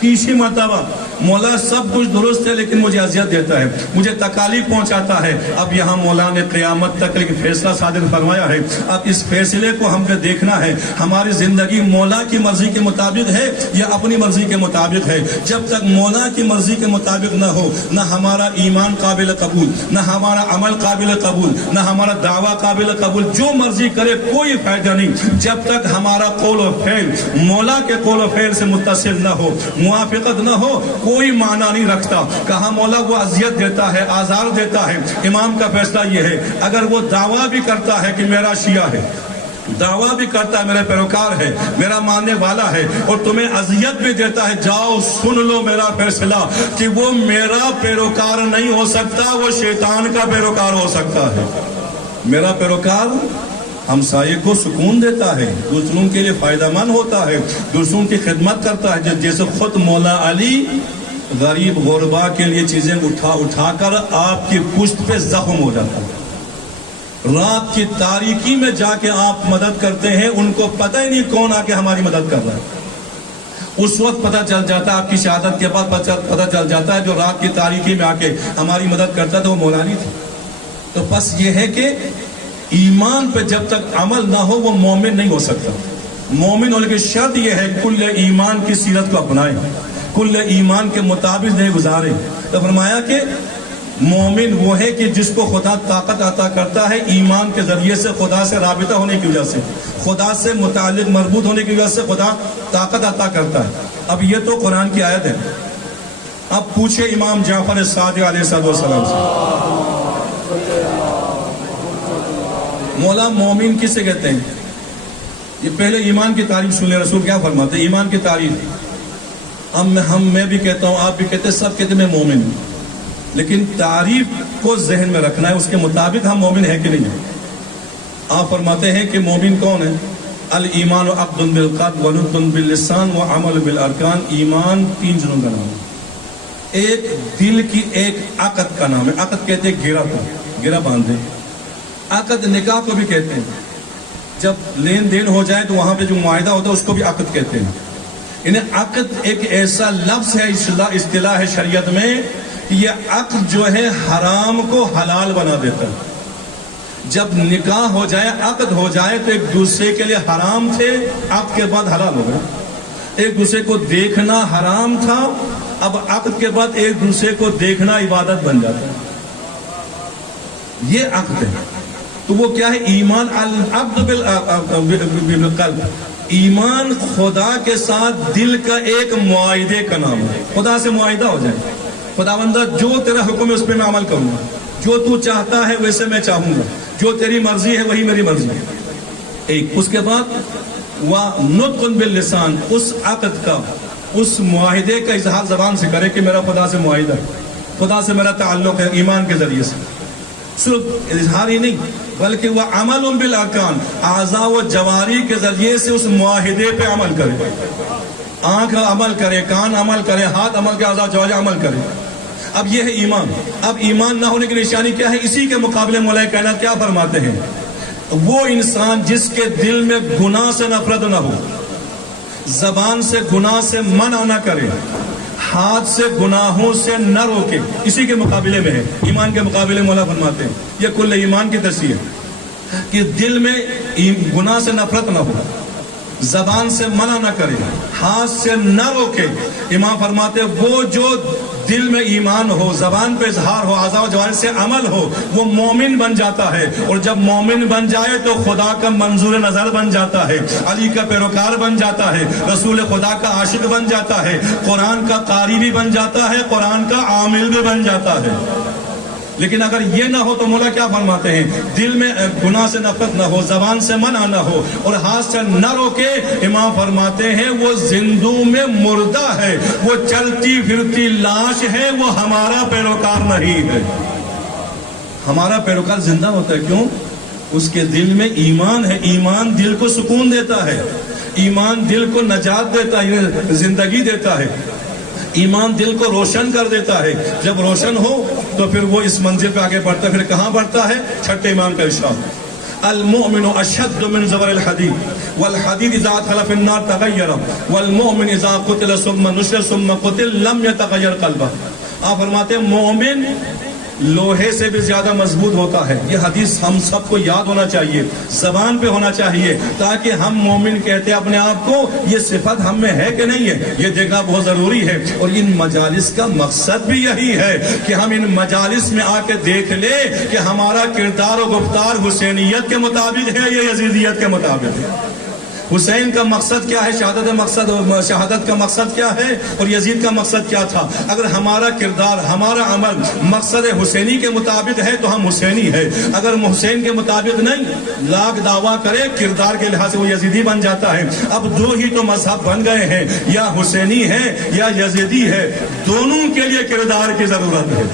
تیسری مرتبہ, مولا سب کچھ درست ہے لیکن مجھے اذیت دیتا ہے, مجھے تکالیف پہنچاتا ہے. اب یہاں مولا نے قیامت تک ایک فیصلہ صادر فرمایا ہے. اب اس فیصلے کو ہم نے دیکھنا ہے, ہماری زندگی مولا کی مرضی کے مطابق ہے یا اپنی مرضی کے مطابق ہے. جب تک مولا کی مرضی کے مطابق نہ ہو, نہ ہمارا ایمان قابل قبول, نہ ہمارا عمل قابل قبول, نہ ہمارا دعویٰ قابل قبول, جو مرضی کرے کوئی فائدہ نہیں. جب تک ہمارا قول و فعل مولا کے قول و فعل سے متصل نہ ہو, موافقت نہ ہو, کوئی معنی نہیں رکھتا. کہا مولا وہ اذیت دیتا ہے, آزار دیتا ہے. امام کا فیصلہ یہ ہے, اگر وہ دعویٰ بھی کرتا ہے کہ میرا شیعہ ہے, دعویٰ بھی کرتا ہے میرے پیروکار ہے, میرا ماننے والا ہے, اور تمہیں اذیت بھی دیتا ہے, جاؤ سن لو میرا فیصلہ کہ وہ میرا پیروکار نہیں ہو سکتا, وہ شیطان کا پیروکار ہو سکتا ہے. میرا پیروکار ہمسائے کو سکون دیتا ہے, دوسروں کے لیے فائدہ مند ہوتا ہے, دوسروں کی خدمت کرتا ہے. جیسے خود مولا علی غریب غربا کے لیے چیزیں اٹھا کر آپ کی پشت پہ زخم ہو جاتا ہے. رات کی تاریکی میں جا کے آپ مدد کرتے ہیں, ان کو پتہ ہی نہیں کون آ کے ہماری مدد کر رہا ہے. اس وقت پتہ چل جاتا ہے, آپ کی شہادت کے بعد پتہ چل جاتا ہے جو رات کی تاریکی میں آ کے ہماری مدد کرتا تھا وہ مولا علی تھا. تو بس یہ ہے کہ ایمان پہ جب تک عمل نہ ہو وہ مومن نہیں ہو سکتا. مومن ہونے کی شرط یہ ہے کل ایمان کی سیرت کو اپنائیں, کل ایمان کے مطابق نہیں گزارے. تو فرمایا کہ مومن وہ ہے کہ جس کو خدا طاقت عطا کرتا ہے ایمان کے ذریعے سے, خدا سے رابطہ ہونے کی وجہ سے, خدا سے متعلق مربوط ہونے کی وجہ سے خدا طاقت عطا کرتا ہے. اب یہ تو قرآن کی آیت ہے. اب پوچھے امام جعفر صادق علیہ السلام سے, مولا مومن کسے کہتے ہیں؟ یہ پہلے ایمان کی تعریف سن لیں, رسول کیا فرماتے ہیں ایمان کی تعریف. میں بھی کہتا ہوں, آپ بھی کہتے ہیں, سب کہتے ہیں میں مومن ہوں, لیکن تعریف کو ذہن میں رکھنا ہے, اس کے مطابق ہم مومن ہیں کہ نہیں ہیں. آپ فرماتے ہیں کہ مومن کون ہے؟ الایمان عقد بالقلب ونطق باللسان وعمل بالارکان. ایمان 3 چیزوں کا نام ہے. ایک دل کی ایک عقد کا نام ہے. عقد کہتے ہیں گرہ کو, گرہ باندھے. عقد نکاح کو بھی کہتے ہیں, جب لین دین ہو جائے تو وہاں پہ جو معاہدہ ہوتا ہے اس کو بھی عقد کہتے ہیں. انہیں عقد ایک ایسا لفظ ہے اصطلاح ہے شریعت میں کہ یہ عقد جو ہے حرام کو حلال بنا دیتا ہے. جب نکاح ہو جائے, عقد ہو جائے تو ایک دوسرے کے لیے حرام تھے, عقد کے بعد حلال ہو گئے. ایک دوسرے کو دیکھنا حرام تھا, اب عقد کے بعد ایک دوسرے کو دیکھنا عبادت بن جاتا ہے. یہ عقد ہے. تو وہ کیا ہے؟ ایمان العقد بالقلب. ایمان خدا کے ساتھ دل کا ایک معاہدے کا نام ہے. خدا سے معاہدہ ہو جائے, خدا بندہ جو تیرا حکم ہے اس پہ میں عمل کروں گا, جو تو چاہتا ہے ویسے میں چاہوں گا, جو تیری مرضی ہے وہی میری مرضی ہے. ایک اس کے بعد وَنُطْقٌ بِاللِّسَانِ, اس عقد کا, اس معاہدے کا اظہار زبان سے کرے کہ میرا خدا سے معاہدہ ہے, خدا سے میرا تعلق ہے ایمان کے ذریعے سے. صرف اظہار ہی نہیں بلکہ وہ عمل بالارکان, اعضاء و جواری کے ذریعے سے اس معاہدے پہ عمل کرے. آنکھ عمل کرے, کان عمل کرے, ہاتھ عمل کے اعضاء و جواری عمل کرے. اب یہ ہے ایمان. اب ایمان نہ ہونے کی نشانی کیا ہے؟ اسی کے مقابلے مولا کائنات کیا فرماتے ہیں؟ وہ انسان جس کے دل میں گناہ سے نفرت نہ ہو, زبان سے گناہ سے منع نہ کرے, ہاتھ سے گناہوں سے نہ روکے, اسی کے مقابلے میں ہے. ایمان کے مقابلے مولا فرماتے ہیں یہ کل ایمان کی تصریح ہے کہ دل میں گناہ سے نفرت نہ ہو, زبان سے منع نہ کرے, ہاتھ سے نہ روکے. امام فرماتے ہیں وہ جو دل میں ایمان ہو, زبان پہ اظہار ہو, اعضاء و جوارح سے عمل ہو, وہ مومن بن جاتا ہے. اور جب مومن بن جائے تو خدا کا منظور نظر بن جاتا ہے, علی کا پیروکار بن جاتا ہے, رسول خدا کا عاشق بن جاتا ہے, قرآن کا قاری بھی بن جاتا ہے, قرآن کا عامل بھی بن جاتا ہے. لیکن اگر یہ نہ ہو تو مولا کیا فرماتے ہیں؟ دل میں گناہ سے نفرت نہ ہو, زبان سے منع نہ ہو اور ہاتھ سے نہ روکے. امام فرماتے ہیں وہ زندوں میں مردہ ہے, وہ چلتی پھرتی لاش ہے, وہ ہمارا پیروکار نہیں ہے. ہمارا پیروکار زندہ ہوتا ہے. کیوں؟ اس کے دل میں ایمان ہے. ایمان دل کو سکون دیتا ہے, ایمان دل کو نجات دیتا ہے, زندگی دیتا ہے. ایمان دل کو روشن کر دیتا ہے. جب روشن ہو تو پھر وہ اس منزل پہ آگے بڑھتا ہے. پھر کہاں بڑھتا ہے؟ چھٹے ایمان کا ارشاد, المؤمن اشد من زبر الحدید والحدید اذا ادخل في النار تغیر والمؤمن اذا قتل ثم نشر ثم قتل لم يتغیر قلبه. آپ فرماتے ہیں مومن لوہے سے بھی زیادہ مضبوط ہوتا ہے. یہ حدیث ہم سب کو یاد ہونا چاہیے, زبان پہ ہونا چاہیے, تاکہ ہم مومن کہتے ہیں اپنے آپ کو, یہ صفت ہم میں ہے کہ نہیں ہے, یہ دیکھنا بہت ضروری ہے. اور ان مجالس کا مقصد بھی یہی ہے کہ ہم ان مجالس میں آ کے دیکھ لیں کہ ہمارا کردار و گفتار حسینیت کے مطابق ہے یا یزیدیت کے مطابق ہے. حسین کا مقصد کیا ہے, شہادت کا مقصد کیا ہے, اور یزید کا مقصد کیا تھا. اگر ہمارا کردار, ہمارا عمل مقصد حسینی کے مطابق ہے تو ہم حسینی ہے. اگر حسین کے مطابق نہیں, لاکھ دعویٰ کرے, کردار کے لحاظ سے وہ یزیدی بن جاتا ہے. اب دو ہی تو مذہب بن گئے ہیں, یا حسینی ہے یا یزیدی ہے. دونوں کے لیے کردار کی ضرورت ہے.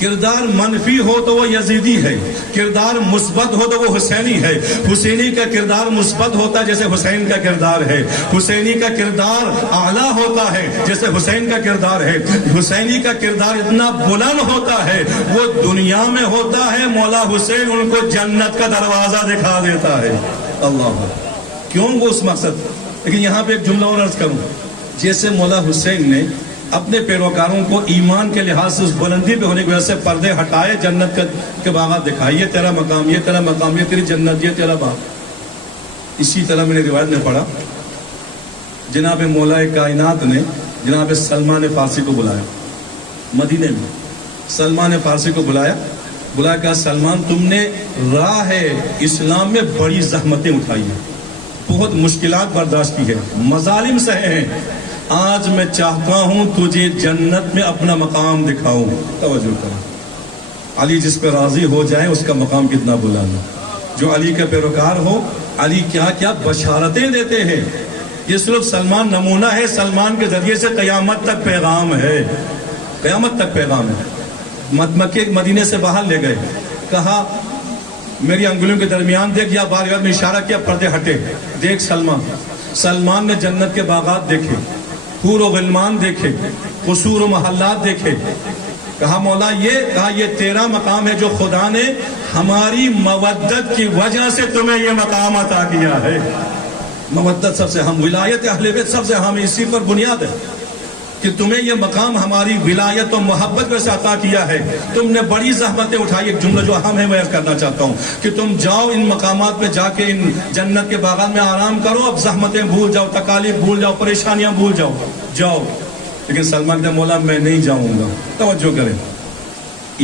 کردار منفی ہو تو وہ یزیدی ہے, کردار مثبت ہو تو وہ حسینی ہے. حسینی کا کردار مثبت ہوتا ہے جیسے حسین کا کردار ہے, حسینی کا کردار اعلیٰ ہوتا ہے جیسے حسین کا کردار ہے. حسینی کا کردار اتنا بلند ہوتا ہے, وہ دنیا میں ہوتا ہے, مولا حسین ان کو جنت کا دروازہ دکھا دیتا ہے. اللہ کیوں, وہ اس مقصد. لیکن یہاں پہ ایک جملہ اور عرض کروں, جیسے مولا حسین نے اپنے پیروکاروں کو ایمان کے لحاظ سے اس بلندی پہ ہونے کی وجہ سے پردے ہٹائے, جنت کے باغات دکھائے, یہ تیرا مقام, یہ تیرا مقام, یہ تیری جنت, یہ تیرا باغ. اسی طرح میں نے روایت میں پڑھا, جناب مولا کائنات نے جناب سلمان فارسی کو بلایا مدینے میں. سلمان فارسی کو بلایا کہا, سلمان تم نے راہ اسلام میں بڑی زحمتیں اٹھائی ہیں, بہت مشکلات برداشت کی ہے, مظالم سہے ہیں. آج میں چاہتا ہوں تجھے جنت میں اپنا مقام دکھاؤں. توجہ کریں, علی جس پہ راضی ہو جائے اس کا مقام کتنا بلند ہے. جو علی کا پیروکار ہو, علی کیا کیا بشارتیں دیتے ہیں. یہ صرف سلمان نمونہ ہے, سلمان کے ذریعے سے قیامت تک پیغام ہے, قیامت تک پیغام ہے. مکے مدینے سے باہر لے گئے, کہا میری انگلیوں کے درمیان دیکھ, یا بار بار میں اشارہ کیا, پردے ہٹے, دیکھ سلمان نے جنت کے باغات دیکھے, حور و غلمان دیکھے, قصور و محلات دیکھے. کہا مولا یہ تیرا مقام ہے جو خدا نے ہماری مودت کی وجہ سے تمہیں یہ مقام عطا کیا ہے. مودت سب سے ہم, ولایت اہل بیت سب سے ہم, اسی پر بنیاد ہے کہ تمہیں یہ مقام ہماری ولایت و محبت سے عطا کیا ہے. تم نے بڑی زحمتیں اٹھائی. ایک جملہ جو اہم ہے میں عرض کرنا چاہتا ہوں کہ تم جاؤ ان مقامات پہ جا کے ان جنت کے باغات میں آرام کرو, اب زحمتیں بھول جاؤ, تکالیف بھول جاؤ, پریشانیاں بھول جاؤ. لیکن سلمان نے مولا میں نہیں جاؤں گا. توجہ کریں,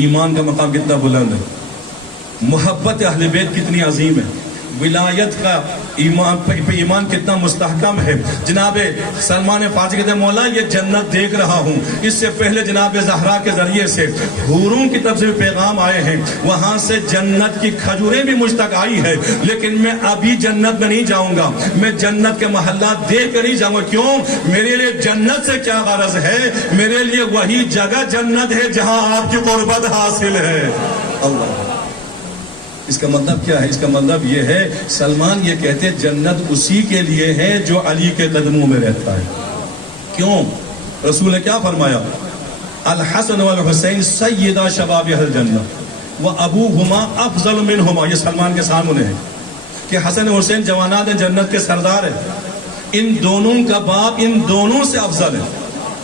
ایمان کا مقام کتنا بلند ہے, محبت اہل بیت کتنی عظیم ہے, ولایت کا ایمان کتنا مستحکم ہے. جناب سلمان فارسی کہتے ہیں مولا یہ جنت دیکھ رہا ہوں, اس سے پہلے جناب زہرا کے ذریعے سے حوروں کی طرف سے پیغام آئے ہیں, وہاں سے جنت کی کھجوریں بھی مجھ تک آئی ہے, لیکن میں ابھی جنت میں نہیں جاؤں گا, میں جنت کے محلات دیکھ کر نہیں جاؤں گا. کیوں, میرے لیے جنت سے کیا غرض ہے, میرے لیے وہی جگہ جنت ہے جہاں آپ کی قربت حاصل ہے. اللہ, اس کا مطلب کیا ہے؟ اس کا مطلب یہ ہے, سلمان یہ کہتے جنت اسی کے لیے ہے جو علی کے قدموں میں رہتا ہے. کیوں, رسول نے کیا فرمایا, الحسن والحسین سیدہ شباب اہل الجنہ وابوہما افضل منہما. یہ سلمان کے سامنے ہے کہ حسن حسین جوانات جنت کے سردار ہیں, ان دونوں کا باپ ان دونوں سے افضل ہے.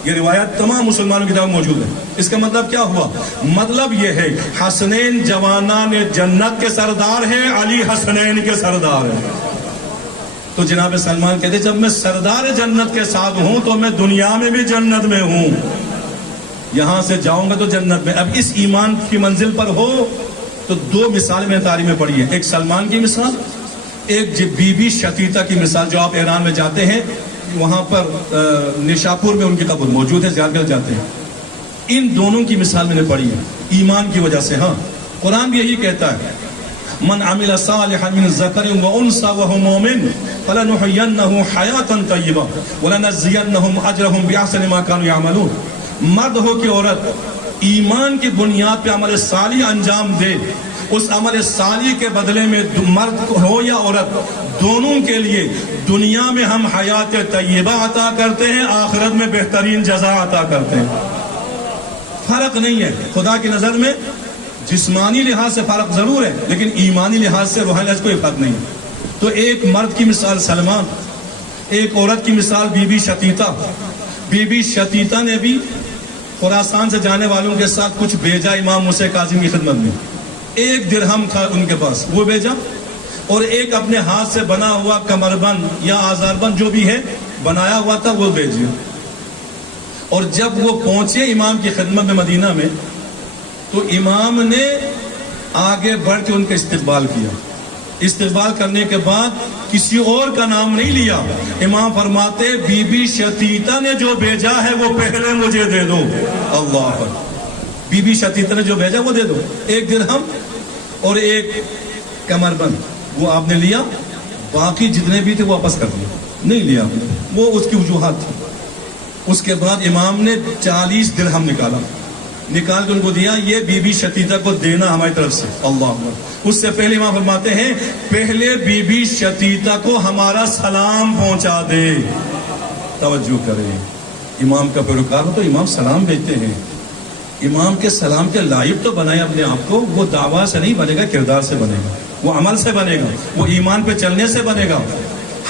یہ روایت تمام مسلمانوں کی طرف موجود ہے. اس کا مطلب کیا ہوا, مطلب یہ ہے حسنین جوانان جنت کے سردار ہیں, علی حسنین کے سردار ہیں. تو جناب سلمان کہتے جب میں سردار جنت کے ساتھ ہوں تو میں دنیا میں بھی جنت میں ہوں, یہاں سے جاؤں گا تو جنت میں. اب اس ایمان کی منزل پر ہو تو دو مثال میں تاریخ میں پڑھی ہے, ایک سلمان کی مثال, ایک بی بی شتیتا کی مثال. جو آپ ایران میں جاتے ہیں وہاں پر نشاپور میں ان کی قبر موجود ہے, زیارت جاتے ہیں. ان دونوں کی مثال میں نے پڑھی ہے ایمان کی وجہ سے. ہاں, قرآن بھی یہی کہتا ہے, من عمل صالحا من ذکر و انثى وهو مؤمن فلنحيينه حیاتا طیبہ ولنجزینهم اجرهم باحسن ما كانوا يعملون. مرد ہو کہ عورت, ایمان کی بنیاد پہ عمل صالح انجام دے، اس عمل صالح کے بدلے میں مرد ہو یا عورت دونوں کے لیے دنیا میں ہم حیات طیبہ عطا کرتے ہیں، آخرت میں بہترین جزا عطا کرتے ہیں۔ فرق نہیں ہے خدا کی نظر میں، جسمانی لحاظ سے فرق ضرور ہے لیکن ایمانی لحاظ سے روحانی لحاظ کوئی فرق نہیں ہے۔ تو ایک مرد کی مثال سلمان، ایک عورت کی مثال بی بی شتیتا۔ بی بی شتیتا نے بھی خراسان سے جانے والوں کے ساتھ کچھ بھیجا امام موسیٰ کاظم کی خدمت میں، 1 درہم تھا ان کے پاس، وہ بھیجا، اور ایک اپنے ہاتھ سے بنا ہوا کمر بند یا آزار بند جو بھی ہے بنایا ہوا تھا وہ بھیجا۔ اور جب وہ پہنچے امام کی خدمت میں مدینہ میں تو امام نے آگے بڑھ کے ان کا استقبال کیا۔ استقبال کرنے کے بعد کسی اور کا نام نہیں لیا، امام فرماتے بی بی شتیتا نے جو بھیجا ہے وہ پہلے مجھے دے دو۔ اللہ اکبر، بی بی شتیتا نے جو بھیجا وہ دے دو، 1 درہم اور 1 کمر بند، وہ آپ نے لیا، باقی جتنے بھی تھے وہ واپس کر دیا، نہیں لیا آپ نے، وہ اس کی وجوہات تھی۔ اس کے بعد امام نے 40 درہم نکال کے ان کو دیا، یہ بی بی شتیتا کو دینا ہماری طرف سے۔ اللہ اکبر۔ اس سے پہلے امام فرماتے ہیں پہلے بی بی شتیتا کو ہمارا سلام پہنچا دے۔ توجہ کریں، امام کا پیروکار ہو تو امام سلام بھیجتے ہیں، امام کے سلام کے لائق تو بنائے اپنے آپ کو، وہ دعویٰ سے نہیں بنے گا، کردار سے بنے گا، وہ عمل سے بنے گا، وہ ایمان پہ چلنے سے بنے گا۔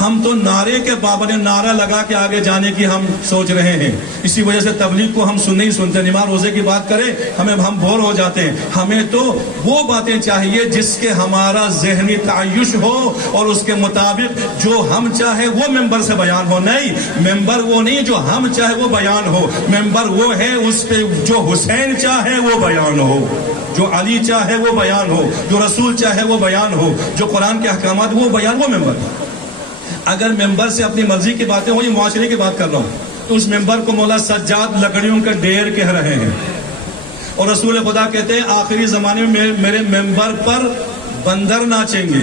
ہم تو نعرے کے بابا نے نعرہ لگا کے آگے جانے کی ہم سوچ رہے ہیں، اسی وجہ سے تبلیغ کو ہم نہیں سنتے، نماز روزے کی بات کریں ہم بور ہو جاتے ہیں۔ ہمیں تو وہ باتیں چاہیے جس کے ہمارا ذہنی تعیش ہو اور اس کے مطابق جو ہم چاہے وہ ممبر سے بیان ہو۔ نہیں، ممبر وہ نہیں جو ہم چاہے وہ بیان ہو، ممبر وہ ہے اس پہ جو حسین چاہے وہ بیان ہو، جو علی چاہے وہ بیان ہو، جو رسول چاہے وہ بیان ہو، جو قرآن کے احکامات وہ بیان، وہ ممبر۔ اگر ممبر سے اپنی مرضی کی باتیں ہوں، یہ معاشرے کی بات کر رہا ہوں، تو اس ممبر کو مولا سجاد لکڑیوں کا ڈھیر کہہ رہے ہیں، اور رسول خدا کہتے ہیں آخری زمانے میں میرے ممبر پر بندر ناچیں گے،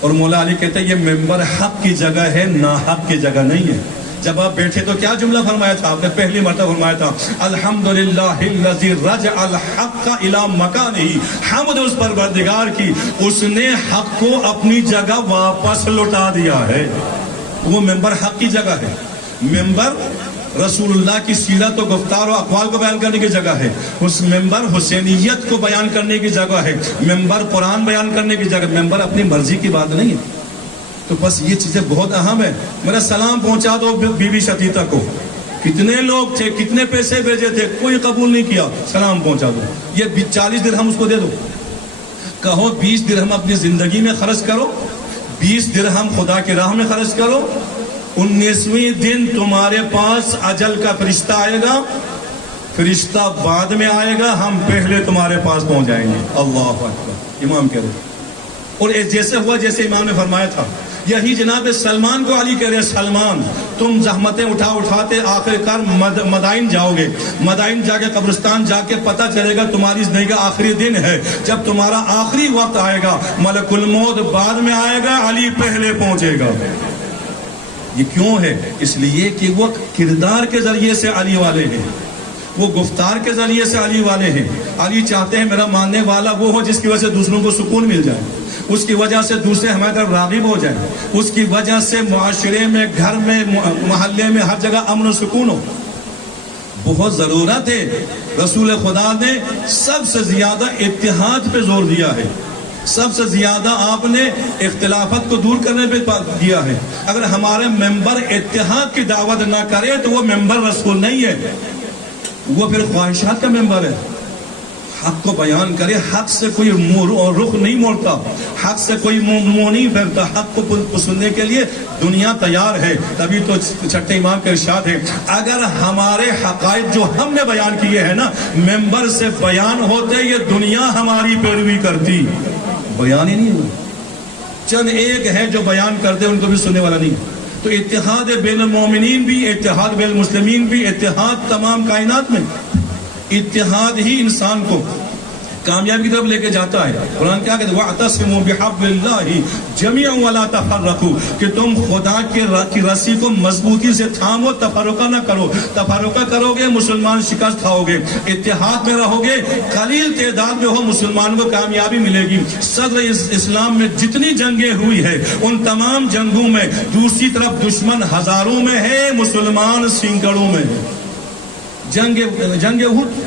اور مولا علی کہتے ہیں یہ ممبر حق کی جگہ ہے، ناحق کی جگہ نہیں ہے۔ جب آپ بیٹھے تو کیا جملہ فرمایا تھا آپ نے؟ پہلی مرتبہ فرمایا تھا الحمدللہ الذی رجع الحق الی مکانہ، حمد اس پروردگار کی، اس نے حق کو اپنی جگہ واپس لوٹا دیا ہے۔ وہ ممبر حق کی جگہ ہے، ممبر رسول اللہ کی سیرت و گفتار و اقوال کو بیان کرنے کی جگہ ہے، اس ممبر حسینیت کو بیان کرنے کی جگہ ہے، ممبر قرآن بیان کرنے کی جگہ، ممبر اپنی مرضی کی بات نہیں ہے۔ تو بس یہ چیزیں بہت اہم ہے۔ میرا سلام پہنچا دو بی بی شتیتا کو، کتنے لوگ تھے، کتنے پیسے بھیجے تھے، کوئی قبول نہیں کیا، سلام پہنچا دو۔ یہ 40 درہم اس کو دے دو، کہو 20 درہم اپنی زندگی میں خرچ کرو، 20 درہم خدا کی راہ میں خرچ کرو، 19ویں دن تمہارے پاس اجل کا فرشتہ آئے گا، فرشتہ بعد میں آئے گا، ہم پہلے تمہارے پاس پہنچ جائیں گے۔ اللہ اکبر، امام کہہ رہے۔ اور جیسے ہوا جیسے امام نے فرمایا تھا، یہی جناب سلمان کو علی کہہ رہے سلمان تم زحمتیں اٹھاتے آخر کار مدائن جاؤ گے، مدائن جا کے قبرستان جا کے پتہ چلے گا تمہاری زندگی کا آخری دن ہے، جب تمہارا آخری وقت آئے گا ملک الموت بعد میں آئے گا، علی پہلے پہنچے گا۔ یہ کیوں ہے؟ اس لیے کہ وہ کردار کے ذریعے سے علی والے ہیں، وہ گفتار کے ذریعے سے علی والے ہیں۔ علی چاہتے ہیں میرا ماننے والا وہ ہو جس کی وجہ سے دوسروں کو سکون مل جائے، اس کی وجہ سے دوسرے ہماری طرف راغب ہو جائیں، اس کی وجہ سے معاشرے میں، گھر میں، محلے میں، ہر جگہ امن و سکون ہو۔ بہت ضرورت ہے۔ رسول خدا نے سب سے زیادہ اتحاد پہ زور دیا ہے، سب سے زیادہ آپ نے اختلافات کو دور کرنے پہ دیا ہے۔ اگر ہمارے ممبر اتحاد کی دعوت نہ کرے تو وہ ممبر رسول نہیں ہے، وہ پھر خواہشات کا ممبر ہے۔ حق کو بیان کرے، حق سے کوئی رخ نہیں موڑتا، حق سے کوئی منہ نہیں پھیرتا، حق کو سننے کے لیے دنیا تیار ہے۔ تبھی تو چھٹے امام کا ارشاد ہے اگر ہمارے حقائق جو ہم نے بیان کیے ہیں نا ممبر سے بیان ہوتے، یہ دنیا ہماری پیروی کرتی، بیان ہی نہیں ہوا۔ چند ایک ہے جو بیان کرتے ان کو بھی سننے والا نہیں۔ تو اتحاد بین المومنین بھی، اتحاد بین المسلمین بھی، اتحاد تمام کائنات میں، اتحاد ہی انسان کو کامیابی کی طرف لے کے جاتا ہے. قرآن کیا کہتے ہیں وَاعْتَصِمُوا بِحَبْلِ اللَّهِ جَمِيعًا وَلَا تَفَرَّقُوا کہ تم خدا کی رسی کو مضبوطی سے تھامو، تفرقہ نہ کرو. تفرقہ کرو گے مسلمان شکست کھاؤ گے. اتحاد میں رہو گے قلیل تعداد میں ہو مسلمان کو کامیابی ملے گی. صدر اسلام میں جتنی جنگیں ہوئی ہے ان تمام جنگوں میں دوسری طرف دشمن ہزاروں میں ہے، مسلمان سینکڑوں میں. جنگ احد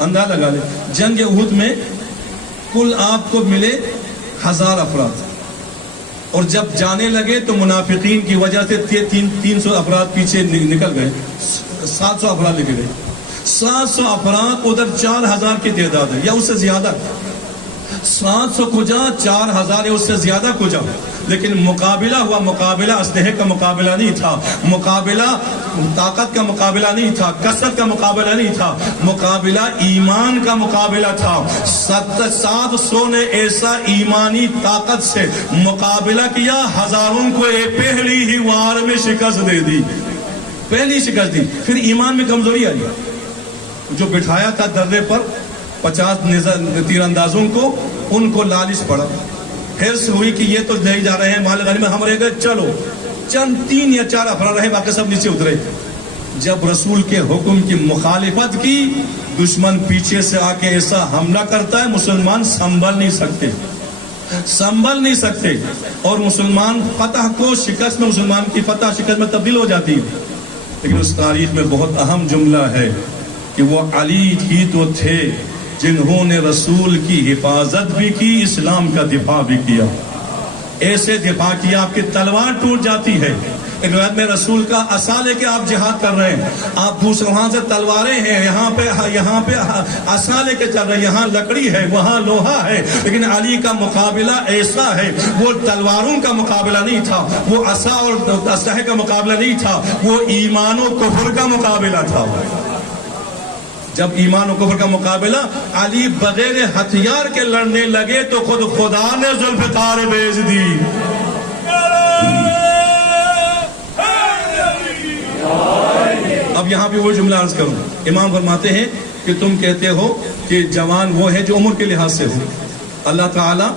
اندازہ لگا لے، جنگ احد میں کل آپ کو ملے 1000 افراد، اور جب جانے لگے تو منافقین کی وجہ سے 300 افراد پیچھے نکل گئے، 700 افراد لے گئے. 700 افراد ادھر 4000 کی تعداد ہے یا اس سے زیادہ. 700 کو جا 4000 ہے اس سے زیادہ کو جا. لیکن مقابلہ ہوا، مقابلہ اسلحے کا مقابلہ نہیں تھا، مقابلہ طاقت کا مقابلہ نہیں تھا، کثرت کا مقابلہ نہیں تھا، مقابلہ ایمان کا مقابلہ تھا. 700 نے ایسا ایمانی طاقت سے مقابلہ کیا، ہزاروں کو پہلی ہی وار میں شکست دے دی، پہلی شکست دی. پھر ایمان میں کمزوری آئی. جو بٹھایا تھا درے پر 50 تیر اندازوں کو، ان کو لالچ پڑا، حرص ہوئی کہ یہ تو لے جا رہے ہیں مال غنیمت، ہم رہ گئے، چلو. چند 3 یا 4 افراد رہے، باقی سب نیچے اترے. جب رسول کے حکم کی مخالفت کی، دشمن پیچھے سے آ کے ایسا حملہ کرتا ہے، مسلمان سنبھل نہیں سکتے، اور مسلمان فتح کو شکست میں، مسلمان کی فتح شکست میں تبدیل ہو جاتی ہے. لیکن اس تاریخ میں بہت اہم جملہ ہے کہ وہ علی ہی تو تھے جنہوں نے رسول کی حفاظت بھی کی، اسلام کا دفاع بھی کیا. ایسے دفاع کیا آپ کی تلوار ٹوٹ جاتی ہے. ایک روایت میں رسول کا عصا لے کے آپ جہاد کر رہے ہیں، آپ دوسرے وہاں سے تلواریں ہیں، یہاں پہ عصا لے کے چل رہے ہیں، یہاں لکڑی ہے، وہاں لوہا ہے. لیکن علی کا مقابلہ ایسا ہے، وہ تلواروں کا مقابلہ نہیں تھا، وہ عصا اور اسلحے کا مقابلہ نہیں تھا، وہ ایمان و کفر کا مقابلہ تھا. جب ایمان و کفر کا مقابلہ علی بغیر ہتھیار کے لڑنے لگے تو خود خدا نے ذوالفقار بھیج دی. اب یہاں پہ وہ جملہ عرض کروں. امام فرماتے ہیں کہ تم کہتے ہو کہ جوان وہ ہے جو عمر کے لحاظ سے ہو. اللہ تعالیٰ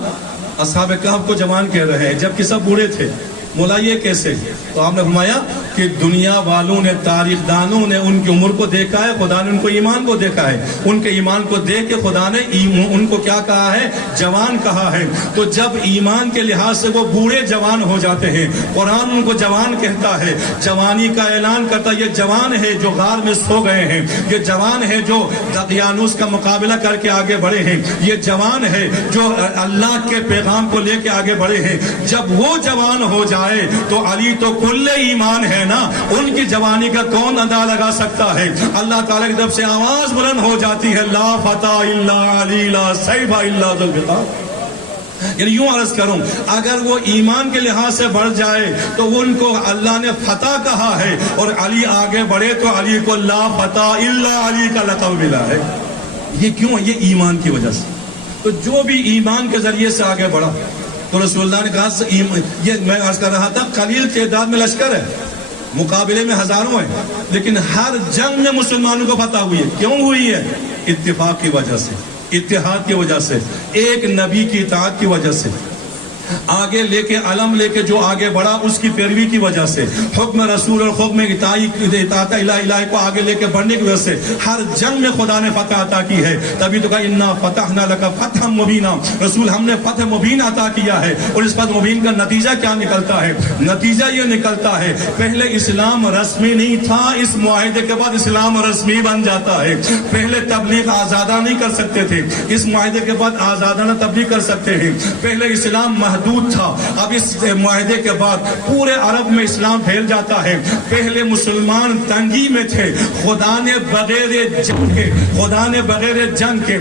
اصحاب کہف کو جوان کہہ رہے ہیں جبکہ سب بوڑھے تھے. مولا یہ کیسے؟ تو آپ نے فرمایا کہ دنیا والوں نے، تاریخ دانوں نے ان کی عمر کو دیکھا ہے، خدا نے ان کو ایمان کو دیکھا ہے. ان کے ایمان کو دیکھ کے خدا نے ان کو کیا کہا ہے؟ جوان کہا ہے. تو جب ایمان کے لحاظ سے وہ بوڑھے جوان ہو جاتے ہیں، قرآن ان کو جوان کہتا ہے، جوانی کا اعلان کرتا ہے. یہ جوان ہے جو غار میں سو گئے ہیں، یہ جوان ہے جو دقیانوس کا مقابلہ کر کے آگے بڑھے ہیں، یہ جوان ہے جو اللہ کے پیغام کو لے کے آگے بڑھے ہیں. جب وہ جوان ہو جائے تو علی تو کل ایمان ہے نا، ان کی جوانی کا کون اندازہ لگا سکتا ہے؟ اللہ تعالیٰ کی طرف سے آواز بلند ہو جاتی ہے، لا فتح الا علی لا سیف الا ذوالفقار. یعنی یوں عرض کروں، اگر وہ ایمان کے لحاظ سے بڑھ جائے تو ان کو اللہ نے فتح کہا ہے، اور علی آگے بڑھے تو علی کو لا فتح الا علی کا لقب ملا ہے. یہ کیوں؟ یہ ایمان کی وجہ سے. تو جو بھی ایمان کے ذریعے سے آگے بڑھا، تو رسول اللہ نے کہا، یہ میں عرض کر رہا تھا، قلیل تعداد میں لشکر ہے، مقابلے میں ہزاروں ہیں، لیکن ہر جنگ میں مسلمانوں کو فتح ہوئی ہے. کیوں ہوئی ہے؟ اتفاق کی وجہ سے، اتحاد کی وجہ سے، ایک نبی کی اطاعت کی وجہ سے، آگے لے کے علم لے کے جو آگے بڑھا اس کی پیروی کی وجہ سے، حکم رسول اور حکم اطاعت الہ کو آگے لے کے بڑھنے کی وجہ سے ہر جنگ میں خدا نے فتح عطا کی ہے. تبھی تو کہا انا فتحنا لک فتحا مبینا، رسول ہم نے فتح مبین عطا کیا ہے. اور اس فتح مبین کا نتیجہ کیا نکلتا ہے؟ نتیجہ یہ نکلتا ہے پہلے اسلام رسمی نہیں تھا، اس معاہدے کے بعد اسلام رسمی بن جاتا ہے. پہلے تبلیغ آزادہ نہیں کر سکتے تھے، اس معاہدے کے بعد آزادانہ تبلیغ کر سکتے ہیں. پہلے اسلام محدود تھا، اب اس معاہدے کے بعد پورے عرب میں اسلام پھیل جاتا ہے. پہلے مسلمان تنگی میں تھے، خدا نے بغیر جنگ کے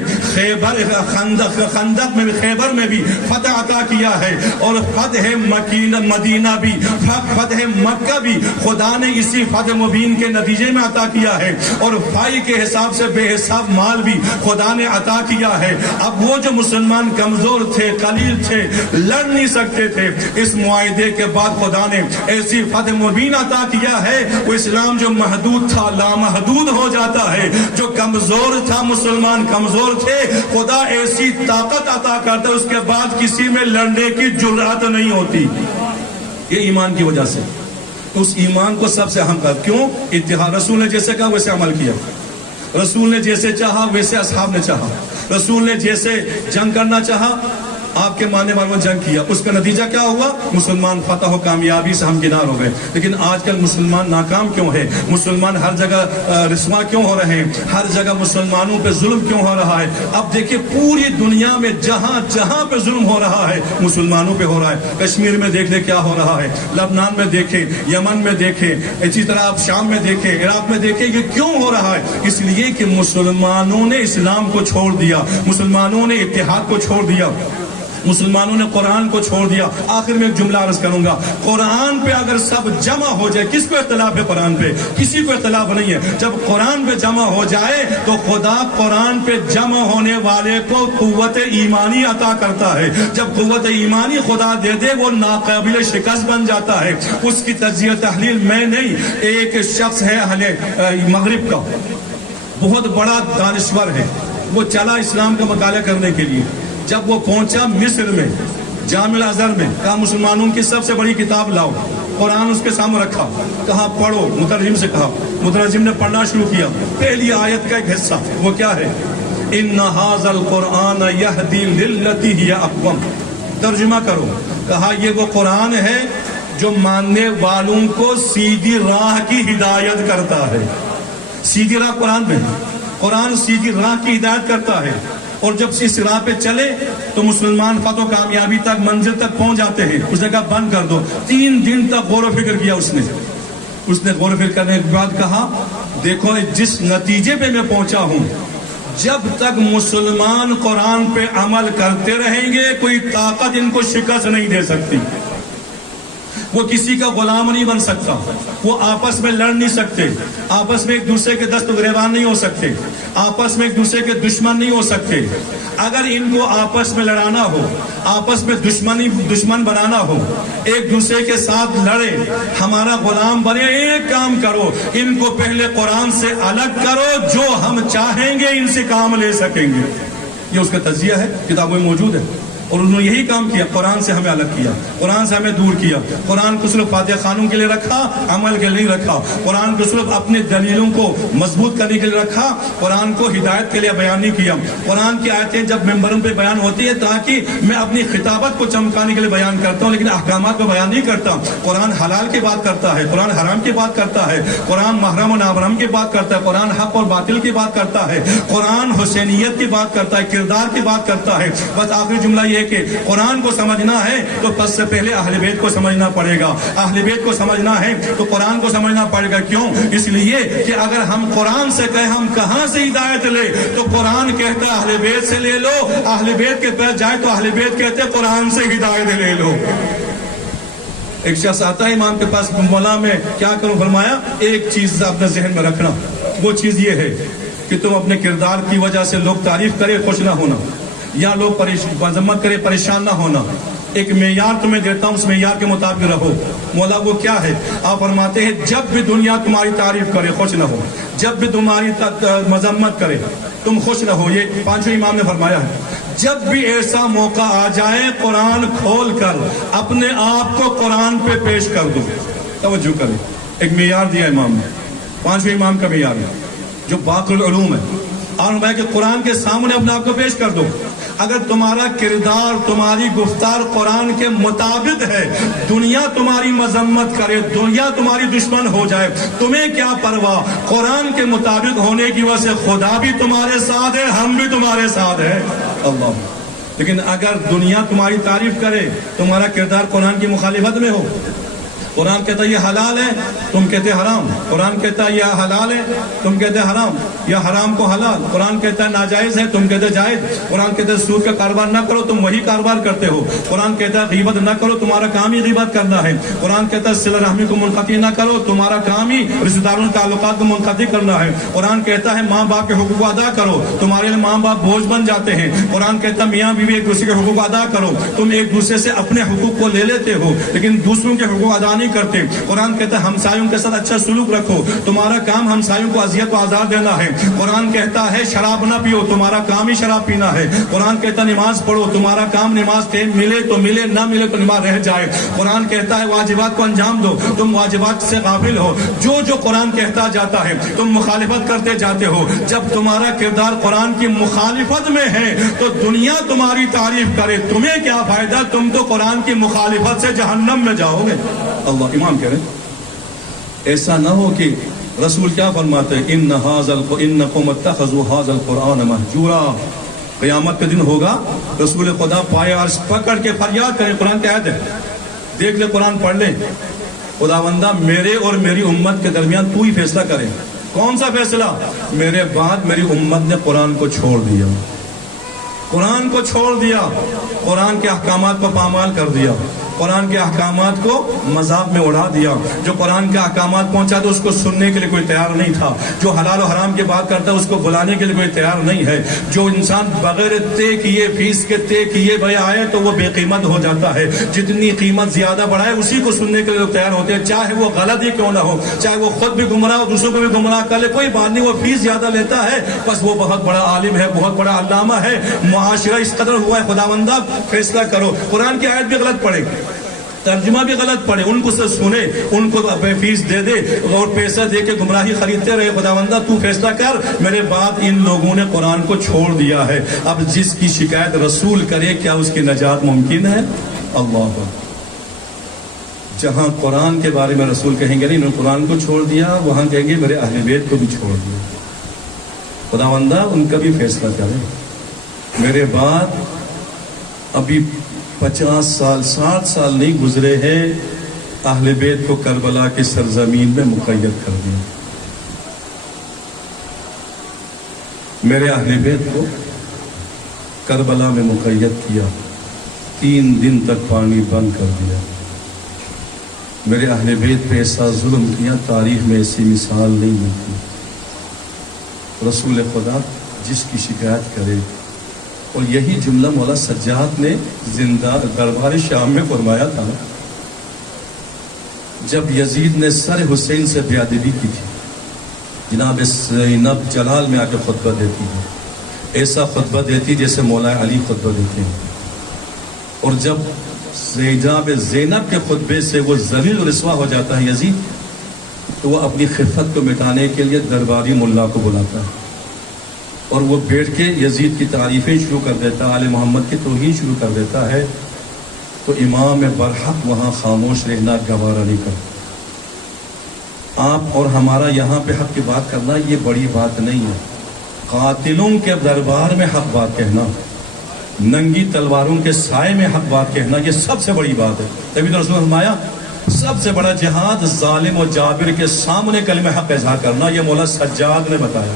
خندق میں بھی، خیبر میں بھی فتح عطا کیا ہے. اور فتح مدینہ بھی، فتح مکہ بھی خدا نے اسی فتح مبین کے نتیجے میں عطا کیا ہے. اور فائی کے حساب سے بے حساب مال بھی خدا نے عطا کیا ہے. اب وہ جو مسلمان کمزور تھے، قلیل تھے، لڑ لڑ نہیں سکتے تھے. اس معاہدے کے بعد خدا نے ایسی فتح مبین عطا کیا ہے, وہ اسلام جو محدود تھا لامحدود ہو جاتا ہے, جو کمزور تھا مسلمان کمزور تھے, خدا ایسی طاقت عطا کرتا ہے اس کے بعد کسی میں لڑنے کی جرأت نہیں ہوتی. یہ ایمان کی وجہ سے. اس ایمان کو سب سے اہم کر, کیوں؟ اتحاد. رسول نے جیسے کہا ویسے عمل کیا, رسول نے جیسے چاہا ویسے اصحاب نے چاہا, رسول نے جیسے جنگ کرنا چاہا آپ کے ماننے والوں نے جنگ کیا. اس کا نتیجہ کیا ہوا؟ مسلمان فتح و کامیابی سے ہمکنار ہو گئے. لیکن آج کل مسلمان ناکام کیوں ہے؟ مسلمان ہر جگہ رسوا کیوں ہو رہے ہیں؟ ہر جگہ مسلمانوں پہ ظلم کیوں ہو رہا ہے؟ اب دیکھیں پوری دنیا میں جہاں جہاں پہ ظلم ہو رہا ہے مسلمانوں پہ ہو رہا ہے. کشمیر میں دیکھ لیں کیا ہو رہا ہے, لبنان میں دیکھیں, یمن میں دیکھیں, اسی طرح آپ شام میں دیکھیں, عراق میں دیکھیں. یہ کیوں ہو رہا ہے؟ اس لیے کہ مسلمانوں نے اسلام کو چھوڑ دیا, مسلمانوں نے اتحاد کو چھوڑ دیا, مسلمانوں نے قرآن کو چھوڑ دیا. آخر میں ایک جملہ عرض کروں گا, قرآن پہ اگر سب جمع ہو جائے, کس کو اختلاف ہے قرآن پہ؟ کسی کو اختلاف نہیں ہے. جب قرآن پہ جمع ہو جائے تو خدا قرآن پہ جمع ہونے والے کو قوت ایمانی عطا کرتا ہے. جب قوت ایمانی خدا دے دے وہ ناقابل شکست بن جاتا ہے. اس کی تجزیہ تحلیل میں نہیں, ایک شخص ہے اہل مغرب کا, بہت بڑا دانشور ہے, وہ چلا اسلام کا مطالعہ کرنے کے لیے. جب وہ پہنچا مصر میں جامع الازہر میں, کہا مسلمانوں کی سب سے بڑی کتاب لاؤ. قرآن اس کے سامنے رکھا, کہا پڑھو. مترجم سے کہا, مترجم نے پڑھنا شروع کیا. پہلی آیت کا ایک حصہ وہ کیا ہے؟ ان ھذا القرآن یہدی للتی ہی اقوم. ترجمہ کرو. کہا یہ وہ قرآن ہے جو ماننے والوں کو سیدھی راہ کی ہدایت کرتا ہے. سیدھی راہ قرآن میں, قرآن سیدھی راہ کی ہدایت کرتا ہے. اور جب اس راہ پہ چلے تو مسلمان فتح و کامیابی تک منزل تک پہنچ جاتے ہیں. اس نے کہا بند کر دو. 3 دن تک غور و فکر کیا اس نے غور و فکر کرنے کے بعد کہا دیکھو جس نتیجے پہ میں پہنچا ہوں, جب تک مسلمان قرآن پہ عمل کرتے رہیں گے کوئی طاقت ان کو شکست نہیں دے سکتی. وہ کسی کا غلام نہیں بن سکتا, وہ آپس میں لڑ نہیں سکتے, آپس میں ایک دوسرے کے دست گریبان نہیں ہو سکتے, آپس میں ایک دوسرے کے دشمن نہیں ہو سکتے. اگر ان کو آپس میں لڑانا ہو, آپس میں دشمن بنانا ہو, ایک دوسرے کے ساتھ لڑے, ہمارا غلام بنے, ایک کام کرو, ان کو پہلے قرآن سے الگ کرو, جو ہم چاہیں گے ان سے کام لے سکیں گے. یہ اس کا تجزیہ ہے, کتابوں میں موجود ہے. اور انہوں نے یہی کام کیا, قرآن سے ہمیں الگ کیا, قرآن سے ہمیں دور کیا. قرآن کو صرف فاتحہ خانوں کے لیے رکھا, عمل کے لیے رکھا. قرآن کو صرف اپنے دلیلوں کو مضبوط کرنے کے لیے رکھا, قرآن کو ہدایت کے لیے بیان نہیں کیا. قرآن کی آیتیں جب ممبروں پہ بیان ہوتی ہے تاکہ میں اپنی خطابت کو چمکانے کے لیے بیان کرتا ہوں, لیکن احکامات کو بیان نہیں کرتا. قرآن حلال کی بات کرتا ہے, قرآن حرام کی بات کرتا ہے, قرآن محرم و نامحرم کی بات کرتا ہے, قرآن حق اور باطل کی بات کرتا ہے, قرآن حسینیت کی بات کرتا ہے, کردار کی بات کرتا ہے. بس آخری جملہ یہ کہ قرآن کو سمجھنا ہے تو سب سے پہلے اہل بیت کو سمجھنا پڑے گا. اہل بیت کو سمجھنا ہے تو قرآن کو سمجھنا پڑے گا. کیوں؟ اس لیے کہ اگر ہم قرآن سے کہیں ہم کہاں سے ہدایت لے, تو قرآن کہتا ہے اہل بیت سے لے لو, اہل بیت کے پاس جائے تو اہل بیت کہتے ہیں قرآن سے ہدایت لے لو. ایک شخص آتا ہے امام کے پاس, مولا میں کیا کروں؟ فرمایا ایک چیز اپنے ذہن میں رکھنا, وہ چیز یہ ہے کہ تم اپنے کردار کی وجہ سے لوگ تعریف کرے خوش نہ ہونا, یا لوگ مذمت کرے پریشان نہ ہونا. ایک معیار تمہیں دیتا ہوں, اس معیار کے مطابق رہو. مولا وہ کیا ہے؟ آپ فرماتے ہیں جب بھی دنیا تمہاری تعریف کرے خوش نہ ہو, جب بھی تمہاری مذمت کرے تم خوش نہ ہو. یہ 5ویں امام نے فرمایا ہے. جب بھی ایسا موقع آ جائے قرآن کھول کر اپنے آپ کو قرآن پہ پیش کر دو. توجہ کریں, ایک معیار دیا امام نے, 5ویں امام کا معیار ہے جو باقی العلوم ہے. اور میں کہ قرآن کے سامنے اپنے آپ کو پیش کر دو. اگر تمہارا کردار, تمہاری گفتار قرآن کے مطابق ہے, دنیا تمہاری مذمت کرے, دنیا تمہاری دشمن ہو جائے, تمہیں کیا پرواہ؟ قرآن کے مطابق ہونے کی وجہ سے خدا بھی تمہارے ساتھ ہے, ہم بھی تمہارے ساتھ ہیں. اللہ. لیکن اگر دنیا تمہاری تعریف کرے, تمہارا کردار قرآن کی مخالفت میں ہو, قرآن کہتا ہے یہ حلال ہے، تم کہتے حرام. قرآن کہتا ہے یہ حلال ہے، تم کہتے حرام. یا حرام کو حلال. قرآن کہتا ہے ناجائز ہے، تم کہتے جائز. قرآن کہتا ہے سود کا کاروبار نہ کرو، تم وہی کاروبار کرتے ہو. قرآن کہتا ہے غیبت نہ کرو، تمہارا کام ہی غیبت کرنا ہے. قرآن کہتا ہے صلہ رحمی کو منقطع نہ کرو، تمہارا کام ہی رشتہ داروں کے تعلقات کو منقطع کرنا ہے. قرآن کہتا ہے ماں باپ کے حقوق کو ادا کرو، تمہارے لیے ماں باپ بوجھ بن جاتے ہیں. قرآن کہتا ہے میاں بیوی ایک دوسرے کے حقوق کو ادا کرو، تم ایک دوسرے سے اپنے حقوق کو لے لیتے ہو لیکن دوسروں کے حقوق ادا نہیں کرتے. قرآن کہتا ہے ہمسایوں کے ساتھ اچھا سلوک رکھو، تمہارا کام ہمسایوں کو اذیت و آزار دینا ہے. قرآن کہتا ہے شراب نہ پیو، تمہارا کام ہی شراب پینا ہے. قرآن کہتا ہے نماز پڑھو، تمہارا کام نماز ٹائم ملے تو ملے، نہ ملے تو نماز رہ جائے. قرآن کہتا ہے واجبات کو انجام دو، تم واجبات سے غافل ہو. جو قرآن کہتا جاتا ہے تم مخالفت کرتے جاتے ہو. جب تمہارا کردار قرآن کی مخالفت میں ہے تو دنیا تمہاری تعریف کرے، تمہیں کیا فائدہ؟ تم تو قرآن کی مخالفت سے جہنم میں جاؤ گے. اللہ امام کہہ رہے ایسا نہ ہو کہ رسول کیا فرماتے ہیں انکم اتخذوا ھذا القرآن مہجورا. قیامت کے دن ہوگا رسول خدا پائے عرش پکڑ کے فریاد کریں. قرآن کی آیت ہے، دیکھ لے، قرآن پڑھ لیں. خداوندہ میرے اور میری امت کے درمیان تو ہی فیصلہ کرے. کون سا فیصلہ؟ میرے بعد میری امت نے قرآن کو چھوڑ دیا، قرآن کو چھوڑ دیا، قرآن کے احکامات پر پامال کر دیا، قرآن کے احکامات کو مذاق میں اڑا دیا. جو قرآن کے احکامات پہنچا تو اس کو سننے کے لیے کوئی تیار نہیں تھا. جو حلال و حرام کی بات کرتا ہے اس کو بلانے کے لیے کوئی تیار نہیں ہے. جو انسان بغیر طے کیے، فیس کے طے کیے بھائی آئے تو وہ بے قیمت ہو جاتا ہے. جتنی قیمت زیادہ بڑھائے اسی کو سننے کے لیے لوگ تیار ہوتے ہیں، چاہے وہ غلط ہی کیوں نہ ہو، چاہے وہ خود بھی گمراہ ہو دوسروں کو بھی گمراہ کر لے، کوئی بات نہیں. وہ فیس زیادہ لیتا ہے بس وہ بہت بڑا عالم ہے، بہت بڑا علامہ ہے. معاشرہ اس قدر ہوا ہے. خداوندہ فیصلہ کرو. قرآن کی آیت بھی غلط پڑھے، ترجمہ بھی غلط پڑھے، ان کو سے سنے، ان کو فیس دے دے اور پیسہ دے کے گمراہی خریدتے رہے. خداوندہ تو فیصلہ کر. میرے بعد ان لوگوں نے قرآن کو چھوڑ دیا ہے. اب جس کی شکایت رسول کرے کیا اس کی نجات ممکن ہے؟ اللہ جہاں قرآن کے بارے میں رسول کہیں گے نہیں انہوں نے قرآن کو چھوڑ دیا، وہاں کہیں گے میرے اہل بیت کو بھی چھوڑ دیا. خداوندہ ان کا بھی فیصلہ کرے. میرے بعد ابھی 50 سال 60 سال نہیں گزرے ہیں، اہل بیت کو کربلا کی سرزمین میں مقید کر دیا. میرے اہل بیت کو کربلا میں مقید کیا، 3 دن تک پانی بند کر دیا. میرے اہل بیت پہ ایسا ظلم کیا، تاریخ میں ایسی مثال نہیں ملتی. رسول خدا جس کی شکایت کرے. اور یہی جملہ مولا سجاد نے زندہ دربار شام میں فرمایا تھا جب یزید نے سر حسین سے بے ادبی کی تھی. جناب زینب جلال میں آ کے خطبہ دیتی ہے، ایسا خطبہ دیتی جیسے مولا علی خطبہ دیتے ہیں. اور جب جناب زینب کے خطبے سے وہ ذلیل و رسوا ہو جاتا ہے یزید، تو وہ اپنی خفت کو مٹانے کے لیے درباری ملا کو بلاتا ہے اور وہ بیٹھ کے یزید کی تعریفیں شروع کر دیتا ہے، آل محمد کی توہین شروع کر دیتا ہے. تو امام برحق وہاں خاموش رہنا گوارا نہیں کرتا. آپ اور ہمارا یہاں پہ حق کی بات کرنا یہ بڑی بات نہیں ہے. قاتلوں کے دربار میں حق بات کہنا، ننگی تلواروں کے سائے میں حق بات کہنا، یہ سب سے بڑی بات ہے. تبھی تو رسول نے فرمایا سب سے بڑا جہاد ظالم و جابر کے سامنے کلمہ حق اظہار کرنا. یہ مولا سجاد نے بتایا.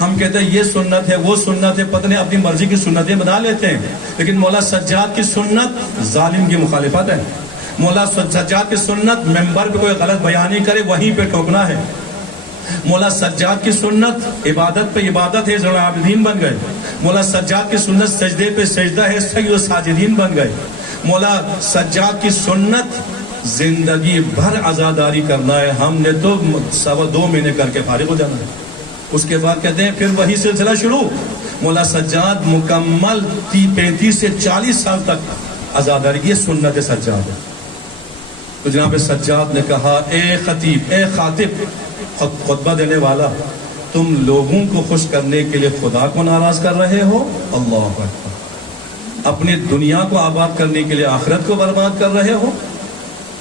ہم کہتے ہیں یہ سنت ہے وہ سنت ہے، پتہ نہیں اپنی مرضی کی سنتیں بنا لیتے ہیں، لیکن مولا سجاد کی سنت ظالم کی مخالفت ہے. مولا سجاد کی سنت ممبر پہ کوئی غلط بیانی کرے وہیں پہ ٹھوکنا ہے. مولا سجاد کی سنت عبادت پہ عبادت ہے، زرع عابدین بن گئے. مولا سجاد کی سنت سجدے پہ سجدہ ہے، سید و ساجدین بن گئے. مولا سجاد کی سنت زندگی بھر عزاداری کرنا ہے. ہم نے تو 2.25 مہینے کر کے فارغ ہو جانا ہے. اس کے بعد کہتے ہیں پھر وہی سلسلہ شروع. مولا سجاد مکمل 35 سے 40 سال تک عزاداری، یہ سنت سجاد ہے. تو جناب سجاد نے کہا اے خطیب، اے خاطب، خطبہ دینے والا، تم لوگوں کو خوش کرنے کے لیے خدا کو ناراض کر رہے ہو. اللہ اکبر. اپنی دنیا کو آباد کرنے کے لیے آخرت کو برباد کر رہے ہو.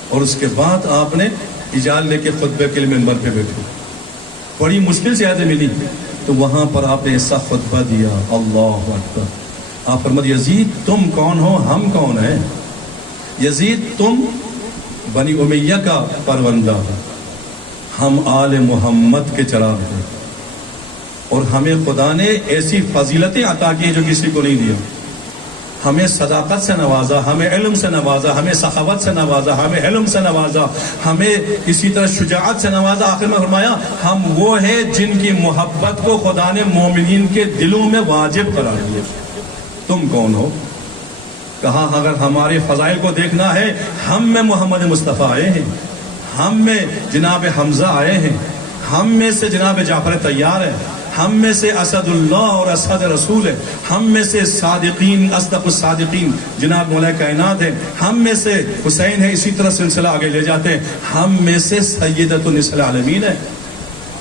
اور اس کے بعد آپ نے اجازت لے کے خطبے کے لیے منبر پہ بیٹھے. بڑی مشکل سے آیتیں ملی تو وہاں پر آپ نے ایسا خطبہ دیا. اللہ اکبر. آپ فرماتے یزید تم کون ہو، ہم کون ہیں؟ یزید تم بنی امیہ کا پرورندہ ہوں، ہم آل محمد کے چراغ ہیں، اور ہمیں خدا نے ایسی فضیلتیں عطا کی جو کسی کو نہیں دیا. ہمیں صداقت سے نوازا، ہمیں علم سے نوازا، ہمیں سخاوت سے نوازا، ہمیں علم سے نوازا، ہمیں اسی طرح شجاعت سے نوازا. آخر میں فرمایا ہم وہ ہیں جن کی محبت کو خدا نے مومنین کے دلوں میں واجب قرار دیا. تم کون ہو؟ کہا اگر ہمارے فضائل کو دیکھنا ہے، ہم میں محمد مصطفیٰ آئے ہیں، ہم میں جناب حمزہ آئے ہیں، ہم میں سے جناب جعفر طیار ہے، ہم میں سے اسد اللہ اور اسد رسول ہے، ہم میں سے صادقین اصدق الصادقین جناب مولا کائنات ہے، ہم میں سے حسین ہے، اسی طرح سلسلہ آگے لے جاتے ہیں، ہم میں سے سیدۃ النساء العالمین ہے.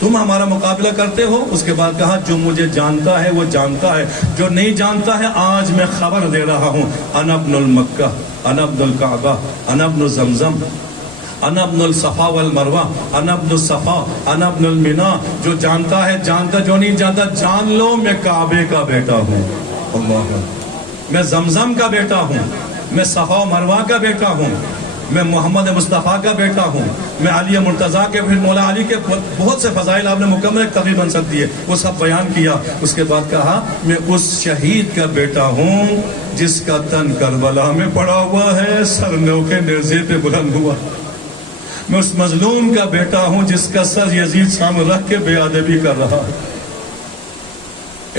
تم ہمارا مقابلہ کرتے ہو؟ اس کے بعد کہا جو مجھے جانتا ہے وہ جانتا ہے، جو نہیں جانتا ہے آج میں خبر دے رہا ہوں. انا ابن المکہ، انا ابن الکعبہ، انا ابن زمزم، انا ابن الصفا والمروہ، انا ابن الصفا، انا ابن المنا. جو جانتا ہے جانتا، جو نہیں جانتا جان لو میں کعبے کا بیٹا ہوں. اللہ، میں زمزم کا بیٹا ہوں، میں صفا و مروہ کا بیٹا ہوں، میں محمد مصطفیٰ کا بیٹا ہوں، میں علی مرتضیٰ کے، پھر مولا علی کے بہت سے فضائل آپ نے مکمل تقریر بن سکتی ہے، وہ سب بیان کیا. اس کے بعد کہا میں اس شہید کا بیٹا ہوں جس کا تن کربلا میں پڑا ہوا ہے، سر نو کے نیزے پہ بلند ہوا. میں اس مظلوم کا بیٹا ہوں جس کا سر یزید سامنے رکھ کے بے ادبی کر رہا ہے.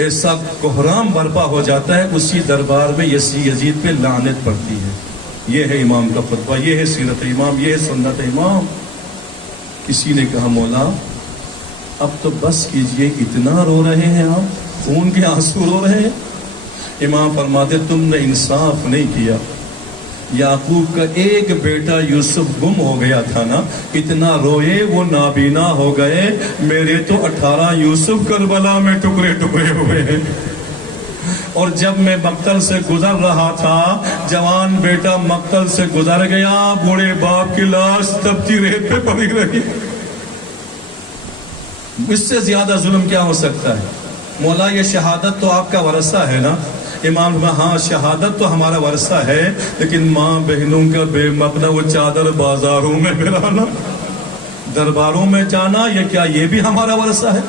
ایسا کوہرام برپا ہو جاتا ہے، اسی دربار میں یزید پہ لعنت پڑتی ہے. یہ ہے امام کا خطبہ، یہ ہے سیرت امام، یہ ہے سنت امام. کسی نے کہا مولا اب تو بس کیجئے، اتنا رو رہے ہیں آپ، خون کے آنسو رو رہے ہیں. امام فرماتے تم نے انصاف نہیں کیا. یعقوب کا ایک بیٹا یوسف گم ہو گیا تھا نا، اتنا روئے وہ نابینا ہو گئے. میرے تو 18 یوسف کربلا میں ٹکڑے ٹکڑے ہوئے ہیں. اور جب میں مقتل سے گزر رہا تھا، جوان بیٹا مقتل سے گزر گیا، بوڑھے باپ کی لاش تپتی ریت پہ پڑی رہی. اس سے زیادہ ظلم کیا ہو سکتا ہے؟ مولا یہ شہادت تو آپ کا ورثہ ہے نا. امام ہاں شہادت تو ہمارا ورثہ ہے، لیکن ماں بہنوں کا بے مقنا وہ چادر بازاروں میں پھرانا، درباروں میں جانا، یہ کیا یہ بھی ہمارا ورثہ ہے؟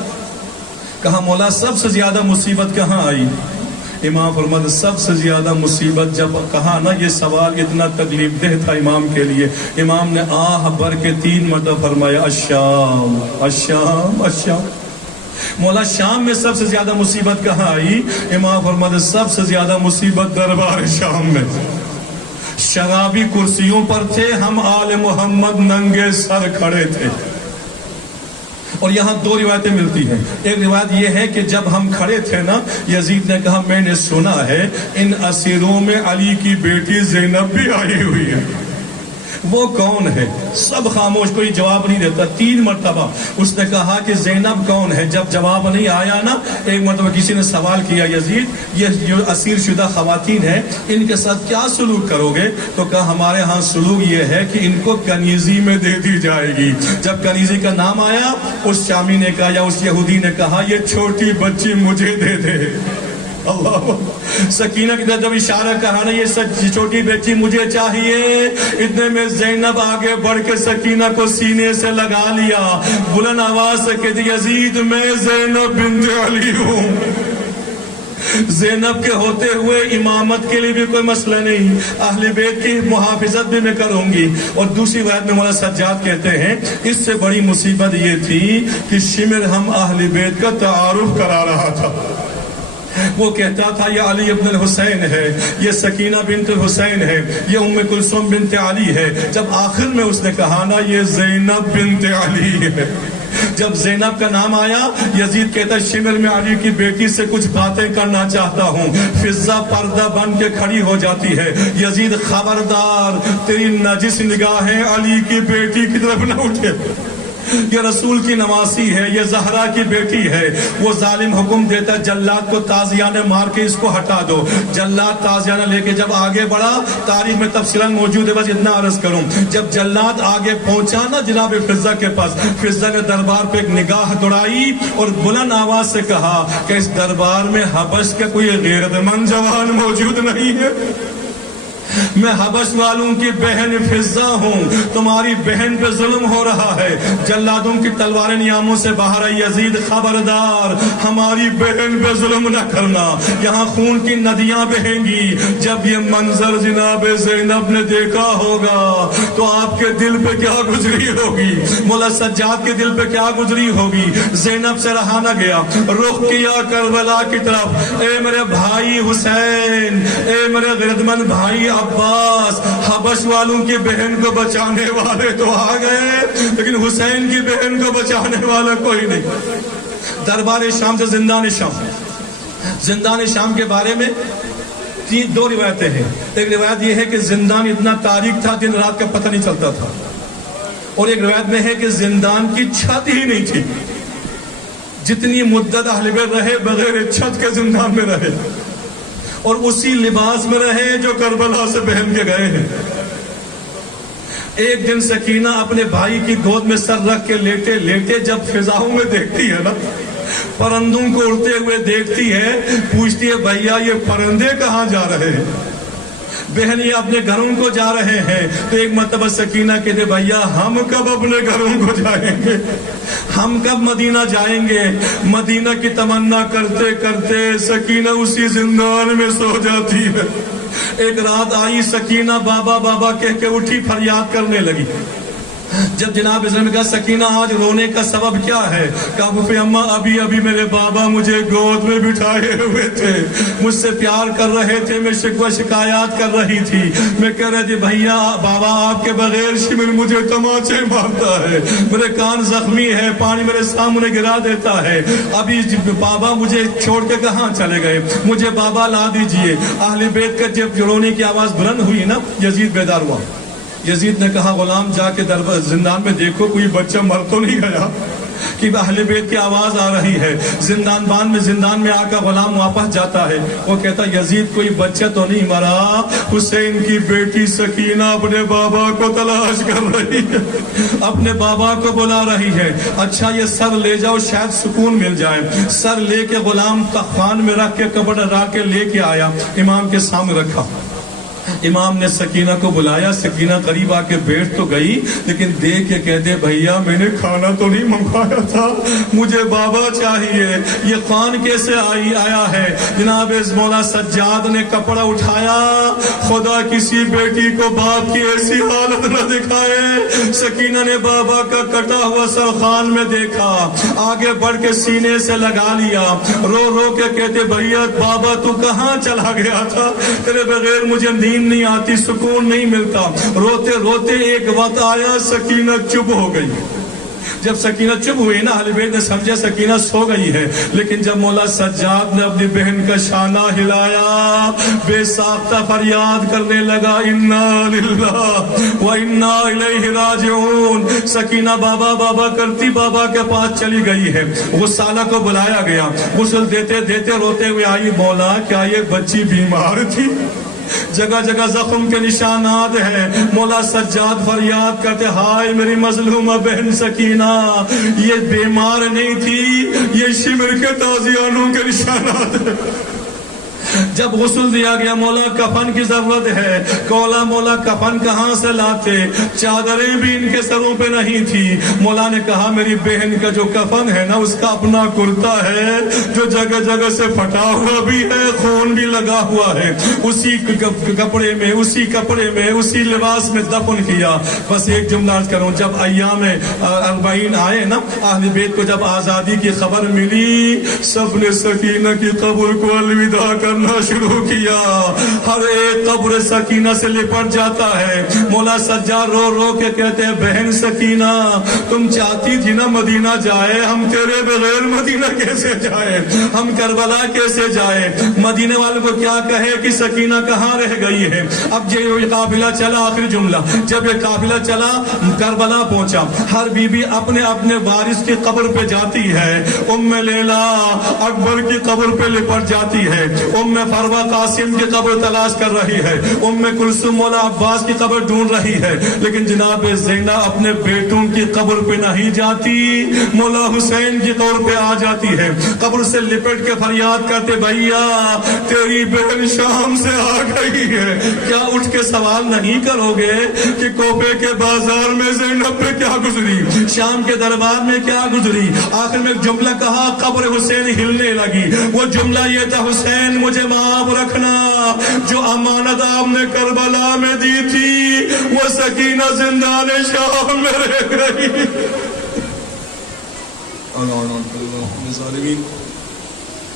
کہا مولا سب سے زیادہ مصیبت کہاں آئی؟ امام فرماتے سب سے زیادہ مصیبت جب کہا نا، یہ سوال اتنا تکلیف دہ تھا امام کے لیے. امام نے آہ بھر کے 3 مرتبہ فرمایا الشام الشام الشام. مولا شام میں سب سے زیادہ مصیبت کہاں آئی؟ امام فرماتے سب سے زیادہ مصیبت دربار شام میں. شرابی کرسیوں پر تھے، ہم آل محمد ننگے سر کھڑے تھے. اور یہاں 2 روایتیں ملتی ہیں. ایک روایت یہ ہے کہ جب ہم کھڑے تھے نا، یزید نے کہا میں نے سنا ہے ان اسیروں میں علی کی بیٹی زینب بھی آئی ہوئی ہے. وہ کون ہے؟ سب خاموش، کوئی جواب نہیں دیتا. 3 مرتبہ اس نے کہا کہ زینب کون ہے. جب جواب نہیں آیا نا، ایک مرتبہ کسی نے سوال کیا یزید یہ جو اسیر شدہ خواتین ہیں ان کے ساتھ کیا سلوک کرو گے؟ تو کہا ہمارے ہاں سلوک یہ ہے کہ ان کو کنیزی میں دے دی جائے گی. جب کنیزی کا نام آیا، اس شامی نے کہا یا اس یہودی نے کہا یہ چھوٹی بچی مجھے دے دے. اللہ سکینہ کی طرف جب اشارہ کہا نا یہ چھوٹی بیٹی مجھے چاہیے، اتنے میں زینب آگے بڑھ کے سکینہ کو سینے سے لگا لیا، بلند آواز سے کہتی یزید میں زینب بنت علی ہوں. زینب کے ہوتے ہوئے امامت کے لیے بھی کوئی مسئلہ نہیں، اہل بیت کی محافظت بھی میں کروں گی. اور دوسری روایت میں مولا سجاد کہتے ہیں اس سے بڑی مصیبت یہ تھی کہ شمر ہم اہل بیت کا تعارف کرا رہا تھا. وہ کہتا تھا یہ علی ابن الحسین ہے، یہ سکینہ بنت الحسین ہے، یہ ام کلثوم بنت علی ہے. جب آخر میں اس نے کہا نا یہ زینب بنت علی ہے، جب زینب کا نام آیا، یزید کہتا شمر میں علی کی بیٹی سے کچھ باتیں کرنا چاہتا ہوں. فضہ پردہ بن کے کھڑی ہو جاتی ہے. یزید خبردار، تیری نجس نگاہیں علی کی بیٹی کی طرف نہ اٹھے. یہ رسول کی نواسی ہے، یہ زہرا کی بیٹی ہے. وہ ظالم حکم دیتا جلاد کو تازیانہ مار کے اس کو ہٹا دو. جلاد تازیانہ لے کے جب آگے بڑھا، تاریخ میں تفصیلاً موجود ہے، بس اتنا عرض کروں. جب جلاد آگے پہنچا نا جناب فضہ کے پاس، فضہ نے دربار پہ ایک نگاہ دوڑائی اور بلند آواز سے کہا کہ اس دربار میں حبش کا کوئی غیرت مند جوان موجود نہیں ہے. میں حبش والوں کی بہن فضہ ہوں، تمہاری بہن پہ ظلم ہو رہا ہے، جلادوں کی تلواریں نیاموں سے باہر آئی، یزید خبردار ہماری بہن پہ ظلم نہ کرنا، یہاں خون کی ندیاں بہیں گی۔ جب یہ منظر جناب زینب نے دیکھا ہوگا تو آپ کے دل پہ کیا گزری ہوگی، مولا سجاد کے دل پہ کیا گزری ہوگی۔ زینب سے رہا نہ گیا، رخ کیا کربلا کی طرف، اے میرے بھائی حسین، اے میرے غیرتمند بھائی عباس، حبش والوں کی بہن کو بچانے والے تو آ گئے، لیکن حسین کی بہن کو بچانے والا کوئی نہیں۔ دربار شام سے زندان شام، زندان شام کے بارے میں دو روایتیں ہیں۔ ایک روایت یہ ہے کہ زندان اتنا تاریک تھا دن رات کا پتہ نہیں چلتا تھا، اور ایک روایت میں ہے کہ زندان کی چھت ہی نہیں تھی، جتنی مدت اہل بیت رہے بغیر چھت کے زندان میں رہے، اور اسی لباس میں رہے جو کربلا سے پہن کے گئے ہیں۔ ایک دن سکینہ اپنے بھائی کی گود میں سر رکھ کے لیٹے لیٹے جب فضاؤں میں دیکھتی ہے نا، پرندوں کو اڑتے ہوئے دیکھتی ہے، پوچھتی ہے بھیا یہ پرندے کہاں جا رہے ہیں؟ بہن یہ اپنے گھروں کو جا رہے ہیں۔ تو ایک مرتبہ سکینہ کہتے بھیا ہم کب اپنے گھروں کو جائیں گے، ہم کب مدینہ جائیں گے؟ مدینہ کی تمنا کرتے کرتے سکینہ اسی زندان میں سو جاتی ہے۔ ایک رات آئی سکینہ بابا بابا کہہ کے اٹھی، فریاد کرنے لگی۔ جب جناب اسلام نے کہا سکینہ آج رونے کا سبب کیا ہے؟ کہا پھر اماں ابھی ابھی میرے بابا مجھے گود میں بٹھائے ہوئے تھے، مجھ سے پیار کر رہے تھے، میں شکوہ شکایات کر رہی تھی، میں کہہ رہی تھی بھیا بابا آپ کے بغیر شمر مجھے تماچے مارتا ہے، میرے کان زخمی ہے، پانی میرے سامنے گرا دیتا ہے، ابھی بابا مجھے چھوڑ کے کہاں چلے گئے، مجھے بابا لا دیجئے۔ اہل بیت کا جب رونے کی آواز بلند ہوئی نا، یزید بیدار ہوا۔ یزید نے کہا غلام جا کے زندان میں دیکھو کوئی بچہ مر تو نہیں گیا، کہ اہل بیت کی آواز آ رہی ہے۔ زندان میں آ کر غلام واپس جاتا ہے، وہ کہتا یزید کوئی بچہ تو نہیں مرا، حسین کی بیٹی سکینہ اپنے بابا کو تلاش کر رہی ہے، اپنے بابا کو بلا رہی ہے۔ اچھا یہ سر لے جاؤ شاید سکون مل جائے۔ سر لے کے غلام تخان میں رکھ کے کپڑ لا کے لے کے آیا، امام کے سامنے رکھا۔ امام نے سکینہ کو بلایا، سکینہ قریب آ کے بیٹھ تو گئی، لیکن دیکھ کے کہتے بھیا میں نے کھانا تو نہیں منگوایا تھا، مجھے بابا چاہیے۔ یہ خوان کیسے آیا ہے؟ جناب مولا سجاد نے کپڑا اٹھایا، خدا کسی بیٹی کو باپ کی ایسی حالت نہ دکھائے۔ سکینہ نے بابا کا کٹا ہوا سر خوان میں دیکھا، آگے بڑھ کے سینے سے لگا لیا، رو رو کے کہتے بھیا بابا تو کہاں چلا گیا تھا، تیرے بغیر مجھے نیند نہیں آتی، سکون نہیں ملتا۔ روتے روتے ایک وقت آیا سکینہ چپ ہو گئی۔ جب سکینہ چپ ہوئی نا اہل بیت نے سمجھا سکینہ سو گئی ہے، لیکن جب مولا سجاد نے اپنی بہن کا شانہ ہلایا، بے ساختہ فریاد کرنے لگا انا للہ و انا الیہ راجعون۔ سکینہ بابا بابا کرتی بابا کے پاس چلی گئی ہے۔ غسالہ کو بلایا گیا، غسل دیتے دیتے روتے ہوئے آئی، مولا کیا یہ بچی بیمار تھی؟ جگہ جگہ زخم کے نشانات ہیں۔ مولا سجاد فریاد کرتے ہائے میری مظلومہ بہن سکینہ، یہ بیمار نہیں تھی، یہ شمر کے تازیانوں کے نشانات ہیں۔ جب غسل دیا گیا، مولا کفن کی ضرورت ہے، کولا مولا کفن کہاں سے لاتے؟ چادریں بھی ان کے سروں پہ نہیں تھی۔ مولا نے کہا میری بہن کا جو کفن ہے نا اس کا اپنا کرتا ہے جو جگہ جگہ سے پھٹا ہوا بھی ہے، خون بھی لگا ہوا ہے، اسی کپڑے میں اسی لباس میں دفن کیا۔ بس ایک جملہ عرض کروں، جب ایام 40 آئے نا اہل بیت کو جب آزادی کی خبر ملی، سب نے سکینہ کی قبر کو الوداع کرنا شروع کیا۔ ہر ایک قبر سکینہ سے لپٹ جاتا ہے۔ مولا سجاد رو رو کے کہتے ہیں بہن سکینہ تم چاہتی تھی نا مدینہ جائے، ہم تیرے بغیر مدینہ کیسے جائے، ہم کربلا کیسے جائے؟ مدینے والوں کو کیا کہے کہ سکینہ کہاں رہ گئی ہے؟ اب یہ قافلہ چلا، آخری جملہ، جب یہ قافلہ چلا کربلا پہنچا، ہر بی بی اپنے اپنے وارث کی قبر پہ جاتی ہے۔ ام لیلا اکبر کی قبر پہ لپٹ جاتی ہے، ام فروا قاسم کی قبر تلاش کر رہی ہے، کلثوم مولا عباس کی قبر ڈھونڈ رہی ہے، لیکن جناب زینب اپنے بیٹوں کی قبر پہ نہیں جاتی، مولا حسین کی قبر پہ آ جاتی ہے، قبر سے لپٹ کے فریاد کرتے بھیا تیری بہن شام سے آ گئی ہے۔ کیا اٹھ کے سوال نہیں کرو گے کہ کوفے کے بازار میں زینب پہ کیا گزری، شام کے دربار میں کیا گزری؟ آخر میں ایک جملہ کہا، قبر حسین ہلنے لگی، وہ جملہ یہ تھا حسین مجھے معاف رکھنا، جو امانت آپ نے کربلا میں دی تھی وہ سکینہ زندان شام میں رہ گئی۔